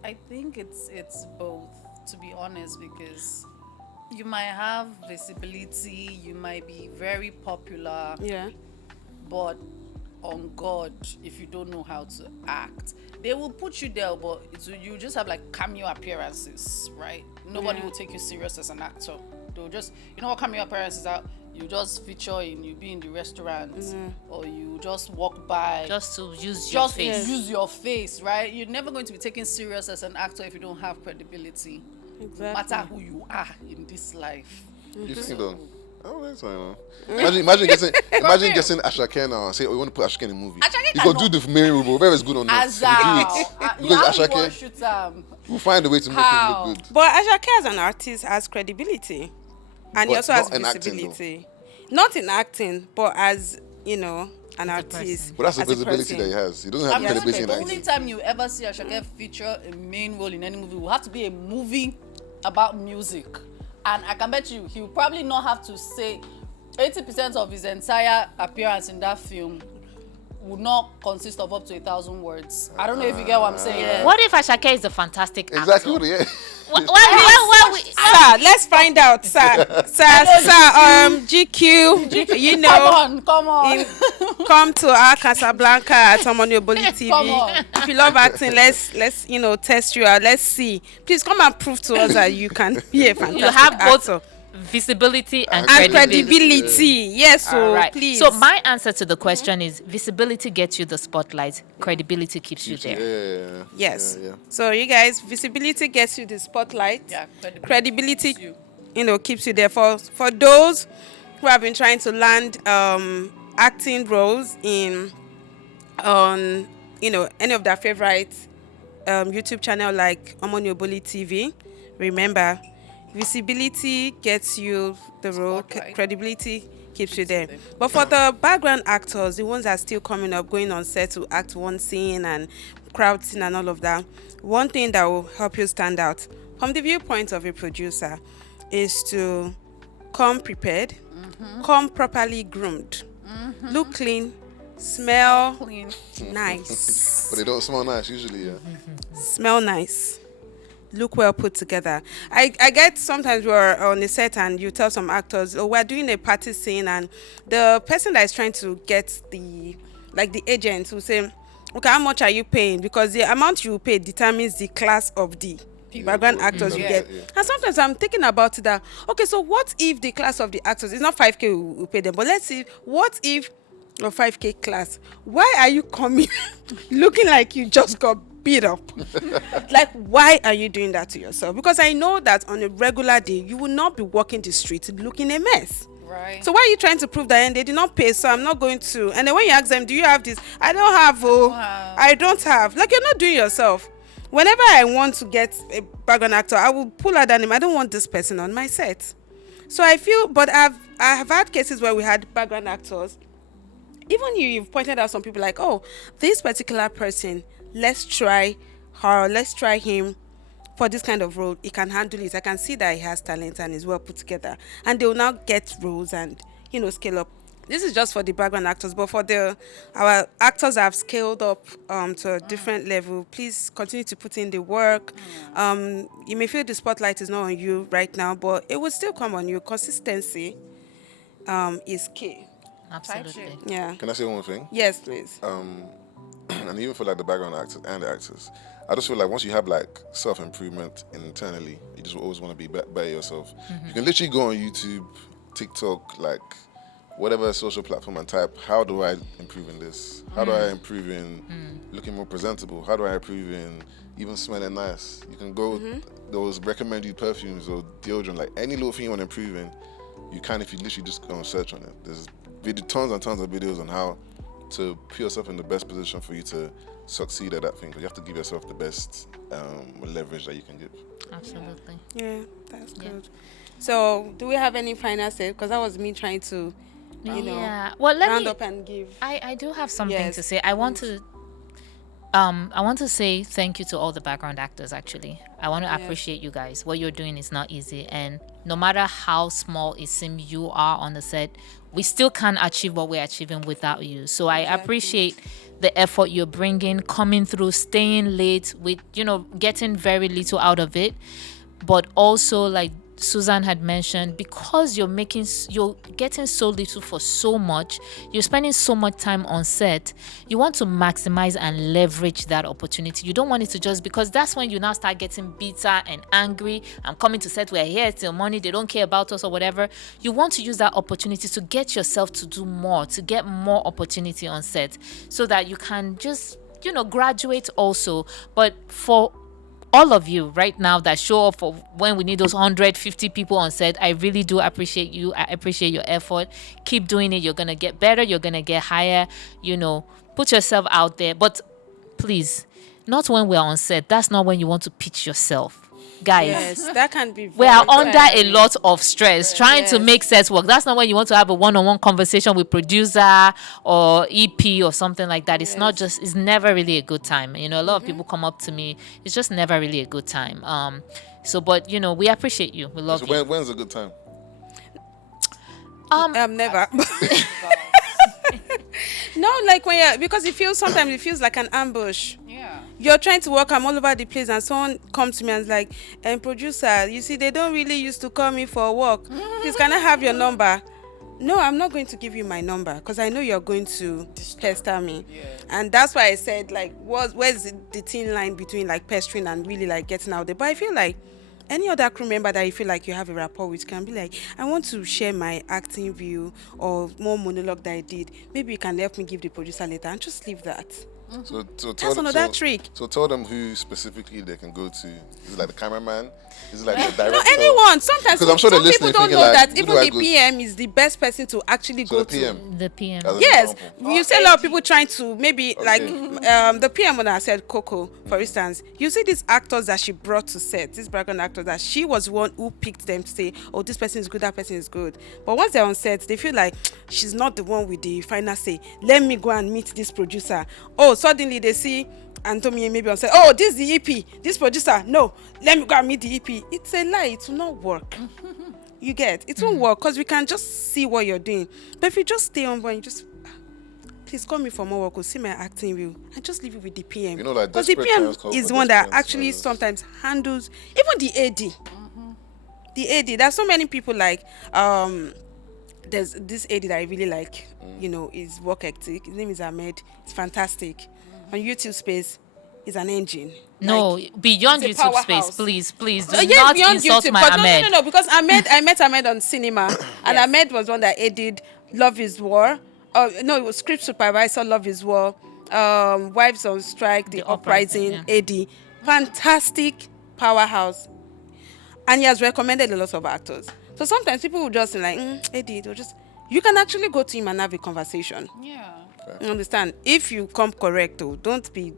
I think it's both, to be honest, because you might have visibility, you might be very popular, Yeah. but on God, if you don't know how to act, they will put you there, but you just have like cameo appearances, right? Nobody will take you serious as an actor. They'll just, you know what cameo appearances are? You just feature you be in the restaurant, or you just walk by. Just to use your face. Use your face, right? You're never going to be taken serious as an actor if you don't have credibility. Exactly. No matter who you are in this life. you think though? Oh, that's fine. Imagine getting Ashake now and say, oh, you want to put Ashake in a movie? Ashake You can could do the main role, whether it's good or not. As You do it. Because Ashake, we'll find a way to make How? him look good. But Ashake as an artist has credibility, and he But also has not in acting, visibility. Not in acting, but as an artist. But that's the as a visibility person. that he has. He doesn't have I'm telling credibility you, in the acting. only time you ever see Ashake feature a main role in any movie will have to be a movie about music. And I can bet you, he will probably not have to say 80% of his entire appearance in that film would not consist of up to 1,000 words. I don't know if you get what I'm saying. What if Ashake is a fantastic actor? Exactly, yeah. Sir, let's find out, sir. GQ, you know, Come on. come to our Casablanca at Omonioboli TV. Come on. If you love acting, let's test you out. Let's see. Please come and prove to us that you can be a fantastic You have both actor. visibility and And credibility. credibility. Yes, so All right. please. So my answer to the question is visibility gets you the spotlight, credibility keeps you there. Yeah. Yes. Yeah. So you guys, visibility gets you the spotlight. Yeah, Credibility, keeps keeps you there. For those who have been trying to land acting roles on any of their favorite YouTube channel like Omonioboli TV, remember, visibility gets you the role, Spotlight. credibility keeps you there. But for the background actors, the ones that are still coming up, going on set to act one scene and crowd scene and all of that, one thing that will help you stand out from the viewpoint of a producer is to come prepared, come properly groomed, look clean, smell Clean. nice, But they don't smell nice usually, yeah. smell nice, look well put together. I get sometimes we're on a set and you tell some actors, oh, we're doing a party scene, and the person that is trying to get the agent will say, okay, how much are you paying? Because the amount you pay determines the class of the background actors you get. Yeah. And sometimes I'm thinking about it that, okay, so what if the class of the actors is not 5K we pay them, but let's see, what if your 5K class, why are you coming looking like you just got beat up? Like, why are you doing that to yourself? Because I know that on a regular day you will not be walking the street looking a mess. Right. So why are you trying to prove that? And they did not pay, so I'm not going to. And then when you ask them, do you have this? I don't have. I don't have. Like, you're not doing yourself. Whenever I want to get a background actor, I will pull out that name. I don't want this person on my set. So I feel, but I have had cases where we had background actors. Even you've pointed out some people like, oh, this particular person, let's try her, let's try him for this kind of role. He can handle it. I can see that he has talent and is well put together. And they will now get roles and, scale up. This is just for the background actors, but for our actors that have scaled up to a different level, please continue to put in the work. You may feel the spotlight is not on you right now, but it will still come on you. Consistency is key. Absolutely. Yeah. Can I say one more thing? Yes, please. And even for like the background actors and the actors, I just feel like once you have like self-improvement internally, you just always want to be better yourself. You can literally go on YouTube, TikTok, like whatever social platform and type, how do I improve in this? How do I improve in looking more presentable? How do I improve in even smelling nice? You can go, those recommended perfumes or deodorant, like any little thing you want to improve in, you can if you literally just go and search on it. There's tons and tons of videos on how to put yourself in the best position for you to succeed at that thing. 'Cause you have to give yourself the best leverage that you can give. Absolutely. Yeah, that's good. So, do we have any final say? Because that was me trying to, Yeah. Well, let round me. up and give. I do have something Yes, to say. I want to say thank you to all the background actors. Actually, I want to appreciate you guys. What you're doing is not easy, and no matter how small it seems you are on the set, we still can't achieve what we're achieving without you. So I appreciate the effort you're bringing, coming through, staying late with getting very little out of it, but also like Susan had mentioned, because you're getting so little for so much, you're spending so much time on set, you want to maximize and leverage that opportunity. You don't want it to just, because that's when you now start getting bitter and angry. I'm coming to set, we're here till morning, they don't care about us or whatever. You want to use that opportunity to get yourself to do more, to get more opportunity on set, so that you can just graduate also. But for all of you right now that show up for when we need those 150 people on set, I really do appreciate you. I appreciate your effort. Keep doing it. You're gonna get better. You're gonna get higher. Put yourself out there. But please, not when we're on set. That's not when you want to pitch yourself, guys. Yes, that can be. We are very under a tiring. lot of stress trying to Yes. make sets work. That's not when you want to have a one-on-one conversation with producer or EP or something like that. It's not just, it's never really a good time. A lot of people come up to me. It's just never really a good time. But we appreciate you. We love So you. when's a good time? Never. No, like because sometimes it feels like an ambush. Yeah. You're trying to work, I'm all over the place, and someone comes to me and is like, producer, you see, they don't really used to call me for work. Please, can I have your number? No, I'm not going to give you my number because I know you're going to pester me. Yeah. And that's why I said, like, where's the thin line between, like, pestering and really, like, getting out there? But I feel like any other crew member that you feel like you have a rapport with can be like, I want to share my acting view or more monologue that I did. Maybe you can help me give the producer later, and just leave that. So That's another trick. So tell them who specifically they can go to. Is it like the cameraman? Is it like the director? No, anyone. Sometimes 'Cause I'm sure some they're people listening, don't thinking know like, that who do even I the go to? PM is the best person to actually So go the PM. to. The PM. As an Yes, example. you see a lot of people trying to maybe like the PM when I said Coco, for instance. You see these actors that she brought to set, these background actors that she was the one who picked them to say, oh, this person is good, that person is good. But once they're on set, they feel like she's not the one with the final say. Let me go and meet this producer. Oh, suddenly they see Tomi maybe on set. Oh, this is the EP. This producer. No, let me go and meet the EP. It's a lie. It will not work. You get it won't work because we can just see what you're doing. But if you just stay on board and just please call me for more work or see my acting view and just leave it with the PM. Like because the desperate PM times call is for the one that desperate actually measures. sometimes handles even the AD. The AD. There's so many people like there's this AD that I really like, is work ethic. His name is Ahmed. It's fantastic. On YouTube space, is an engine. No, beyond it's a YouTube space, powerhouse. please do Yes, not beyond insult YouTube, my but Ahmed. no, because I met Ahmed on cinema, and Ahmed was one that did Love Is War. No, it was script supervisor, Love Is War. Wives on Strike, The Uprising, AD. Fantastic powerhouse. And he has recommended a lot of actors. So sometimes people will just be like, AD, you can actually go to him and have a conversation. Yeah. You understand? If you come correct, don't be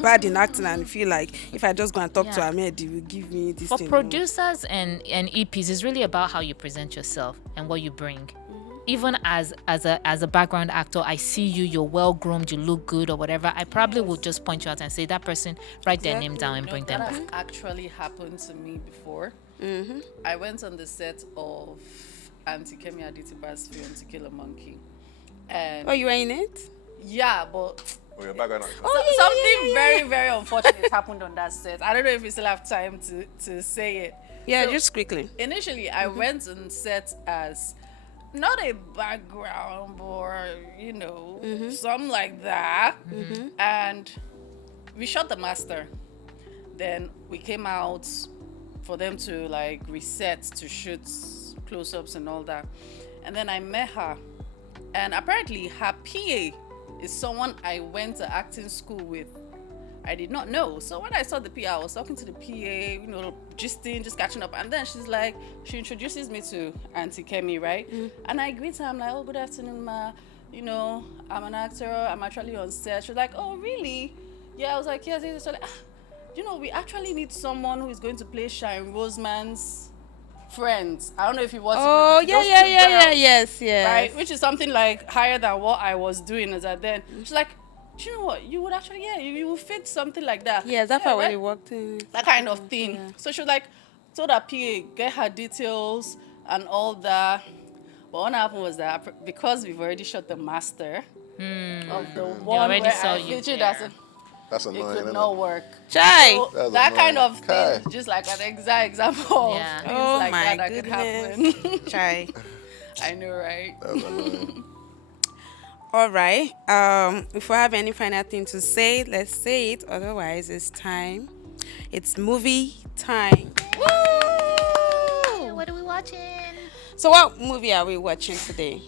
bad in acting and feel like if I just go and talk to Ahmed, he will give me this For thing. producers and EPs, it's really about how you present yourself and what you bring. Even as a background actor, I see you're well groomed, you look good or whatever. I probably would just point you out and say that person, write their name down and bring them That back. has actually happened to me before. I went on the set of Auntie Kemi Aditiba's film To Kill a Monkey. And Oh, you were in it? yeah, but Oh, your background actor. something very, very unfortunate happened on that set. I don't know if we still have time to say it. Yeah, So, just quickly. Initially, I went on set as not a background or, something like that. And we shot the master. Then we came out for them to like reset to shoot close-ups and all that. And then I met her. And apparently her PA is someone I went to acting school with I did not know. So when I saw the PA, I was talking to the PA, gisting, just catching up. And then she introduces me to Auntie Kemi, right? And I greet her. I'm like, oh, good afternoon, ma. I'm an actor. I'm actually on set. She's like, oh, really? Yeah, I was like, yes. So like, we actually need someone who is going to play Shaun Roseman's friends. I don't know if you watched Oh, yes. right, which is something like higher than what I was doing as at then. She's like, do you know what, you would actually, you would fit something like that. Yes, that's how right? we worked in. That kind of thing. Yeah. So she was like, told her PA, get her details and all that. But what happened was that because we've already shot the master of the one already where saw I you featured there. as a, That's it annoying, could isn't not it? work. Chai. So That's that kind annoying. of thing, Kai. just like an exact example Yeah. of things Oh like my that could goodness. happen. Chai. I know, right? That's annoying. All right. If we have any final thing to say, let's say it. Otherwise, it's time. It's movie time. Hey, what are we watching? So, what movie are we watching today?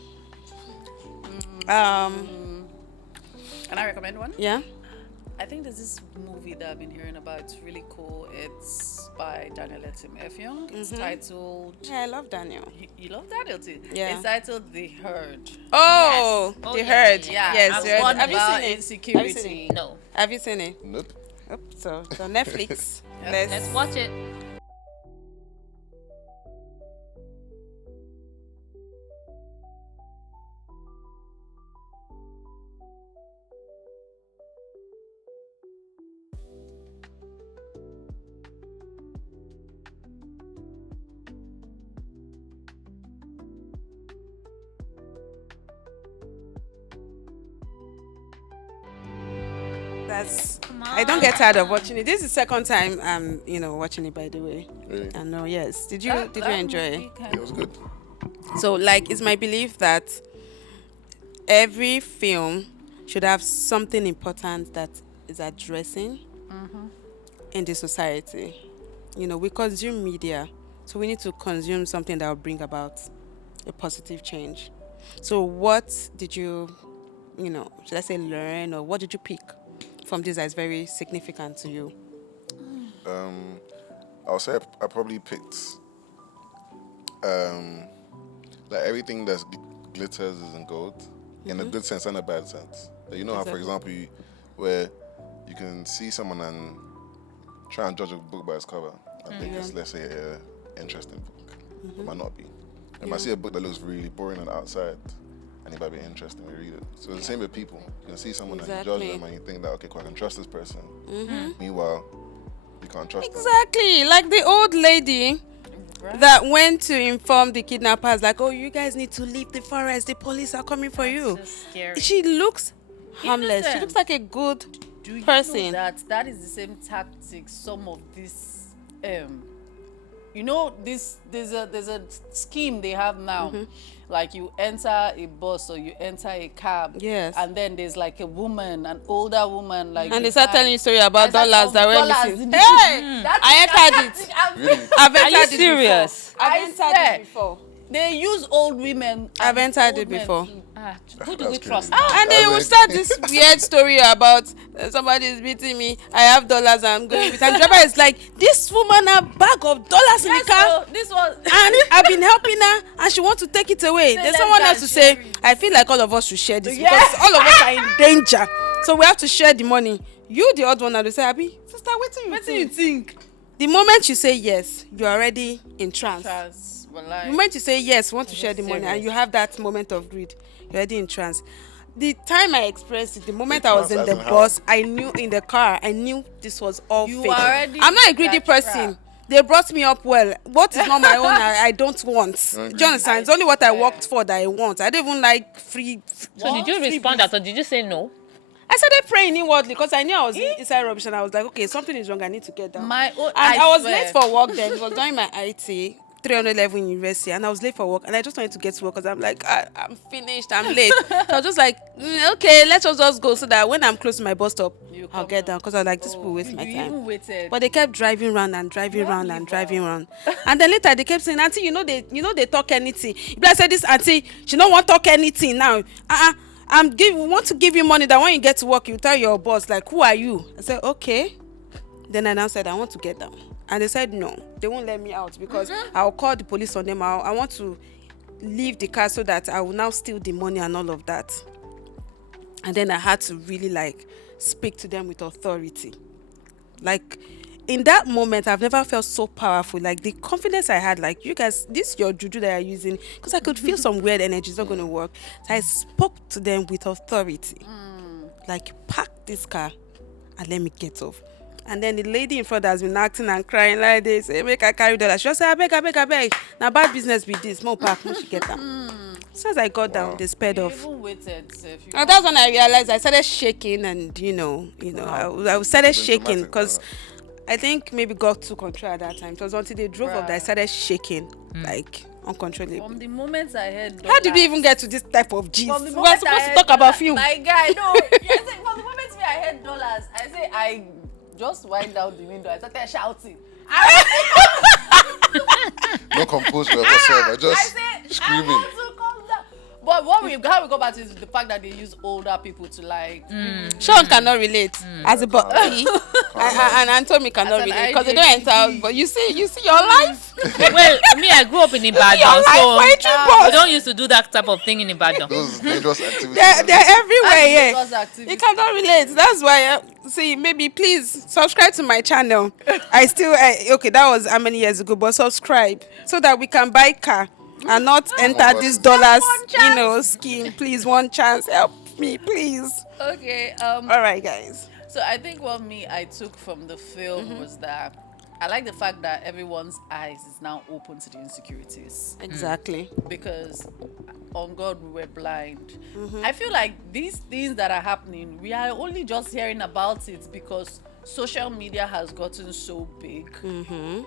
Can I recommend one? Yeah. I think there's this movie that I've been hearing about. It's really cool. It's by Daniel Efeong. It's titled. Yeah, I love Daniel. You love Daniel too. Yeah. It's titled The Herd. Oh, Yes. Oh, The yeah, Herd. yeah, Yeah. Yes, it's The Herd. one Have you about seen it? insecurity. No. Have you seen it? Nope. Oh, so it's on Netflix. Yeah, Let's watch it. That's. Come I don't on. get tired of watching it. This is the second time I'm, watching it. By the way, Really? I know. Yes. Did you That enjoy it? movie Yeah, it was good. So, like, it's my belief that every film should have something important that is addressing in the society. We consume media, so we need to consume something that will bring about a positive change. So, what did you, should I say, learn, or what did you pick from this that is very significant to you? I'll say I probably picked like everything that's glitters isn't gold, in a good sense and a bad sense. Like, how, for example, where you can see someone and try and judge a book by its cover. I think it's, let's say, an interesting book. It might not be. You might see a book that looks really boring on the outside, and it might be interesting when you read it. So it's the same with people. You can see someone and you judge Exactly. them and you think that, okay, cool, I can trust this person. Meanwhile, you can't trust them. Exactly, like the old lady that went to inform the kidnappers, like, oh, you guys need to leave the forest. The police are coming for you. Just scary. She looks harmless. She Innocent. looks like a good Do you person. know that is the same tactic some of this there's a scheme they have now. Like, you enter a bus or you enter a cab, Yes. and then there's like a woman, an older woman, like, And they start telling you story about and start dollars that were dollars. missing. This Hey, is- that I is- entered it. that- Really? I've Are entered you it serious? before. I've I entered swear. it before. They use old women. I've and entered old it men before. to- Who do we That's trust crazy. now? And they will start this weird story about somebody is beating me. I have dollars I'm going with. And driver is like, this woman a bag of dollars in the Yes, car. so this was And I've been helping her and she wants to take it away. There's let's someone go else to and say, share it. I feel like all of us should share this Yeah. because all of us are in danger. So we have to share the money. You, the odd one, that will say, Abi, sister, what do you think? The moment you say yes, you're already in trance. The moment you say yes, want to share the money, and you have that moment of greed, you're already in trance. The time I expressed it, the moment I was in trance the as in how? bus, I knew in the car, I knew this was all You fake. are already I'm not a in greedy that person. trap. They brought me up well. What is not my own, I don't want. Do you understand? It's only what I worked for that I want. I don't even like free. So did you free respond gifts. that, or did you say no? I started praying inwardly because I knew I was inside rubbish, and I was like, okay, something is wrong. I need to get down. My own, And I was swear. late for work then. It was during my IT 300 level in university, and I was late for work, and I just wanted to get to work because I'm like, I'm finished, I'm late. So I was just like, okay, let's just go so that when I'm close to my bus stop, You I'll come get down. down because I was like, this will waste my You time. even waited. But they kept driving round and driving round and driving round. And then later they kept saying, auntie, they talk anything. If I said this auntie, she don't want talk anything now. want to give you money that when you get to work, you tell your boss, like, who are you? I said, okay. Then I now said, I want to get down. And they said, no, they won't let me out because I'll call the police on them. I want to leave the car so that I will now steal the money and all of that. And then I had to really like speak to them with authority. Like, in that moment, I've never felt so powerful. Like, the confidence I had, like, you guys, this your juju that you're using, because I could feel some weird energy. It's not going to work. So I spoke to them with authority. Like, park this car and let me get off. And then the lady in front has been acting and crying like this. Say, make I carry dollars. She just say, I beg. Now, bad business with this. More park, she get down. So as I got down, they sped off. Even waited. And that's when I realized I started shaking, and I started shaking because I think maybe God took control at that time. It was until they drove up that I started shaking, like uncontrollably. From the moment I heard How did we even get to this type of gist? From the We were moment supposed I to talk heard about film. My guy, no. Yes, from the moment I heard dollars, I just wind down the window. I started shouting. No composure whatsoever. I Just said, screaming. I want to come down. But how we go back to is the fact that they use older people to like. Shaun cannot relate as a but and Tomi cannot As an relate because they don't enter house. But you see your life. Well, me, I grew up in Ibadan, Your life so waiting boss. we don't used to do that type of thing in Ibadan. Those dangerous activities. They're everywhere. Yeah. Dangerous activities. You cannot relate. That's why. See, maybe please subscribe to my channel. Okay, that was how many years ago, but subscribe so that we can buy car and not enter this dollars, scheme. Please, one chance. Help me, please. Okay. All right, guys. So I think what I took from the film was that I like the fact that everyone's eyes is now open to the insecurities. Exactly. Because on God we were blind. I feel like these things that are happening, we are only just hearing about it because social media has gotten so big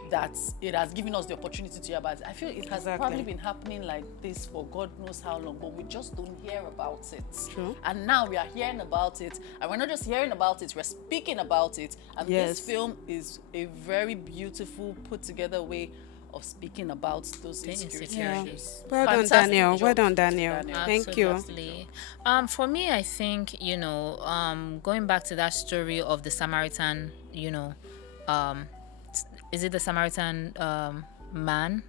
that it has given us the opportunity to hear about it. I feel it has probably been happening like this for God knows how long, but we just don't hear about it. True. And now we are hearing about it, and we're not just hearing about it, we're speaking about it. And this film is a very beautiful, put together way of speaking about those insecurities. Yeah. issues. Well done, Fantastic Daniel. job. Well done, Daniel. Daniel. Thank you. Absolutely. For me, I think, going back to that story of the Samaritan, is it the Samaritan woman,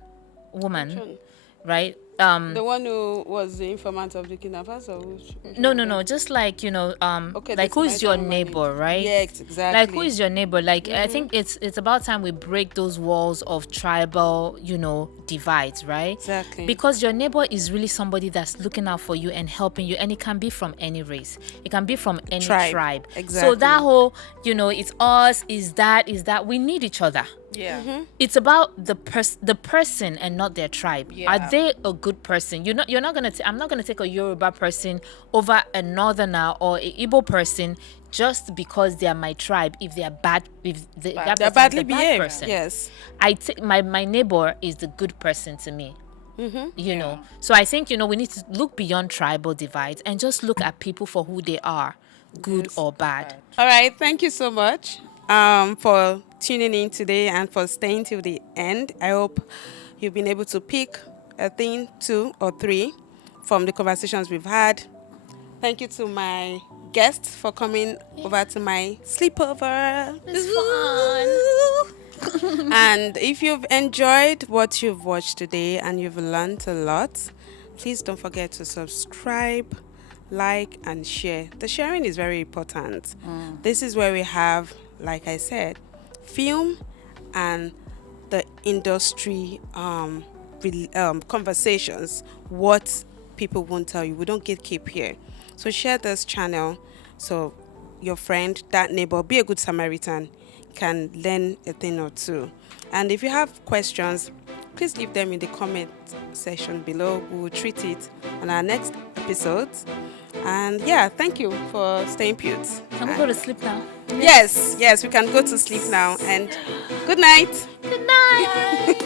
right? The one who was the informant of the kidnappers, or which? No. Just like like who is your neighbor, right? Yes, exactly. Like who is your neighbor? Like I think it's about time we break those walls of tribal, divides, right? Exactly. Because your neighbor is really somebody that's looking out for you and helping you, and it can be from any race, it can be from any tribe. Exactly. So that whole, it's us, is that we need each other. Yeah. It's about the person and not their tribe. Yeah. Are they a good person? I'm not gonna take a Yoruba person over a Northerner or a Igbo person just because they are my tribe. If they are bad, they're badly bad behaved. person. Yes. My neighbor is the good person to me. So I think we need to look beyond tribal divides and just look at people for who they are, good or bad. All right. Thank you so much for tuning in today and for staying till the end. I hope you've been able to pick a thing, 2 or 3 from the conversations we've had. Thank you to my guests for coming over to my sleepover. It's fun. And if you've enjoyed what you've watched today and you've learned a lot, please don't forget to subscribe, like, and share. The sharing is very important. This is where we have, like I said, film and the industry conversations, what people won't tell you. We don't gatekeep here. So share this channel so your friend, that neighbor, be a good Samaritan, can learn a thing or two. And if you have questions, please leave them in the comment section below. We will treat it on our next episodes. And thank you for staying put. Can we go to sleep now? Yes, we can go to sleep now. And good night. Good night.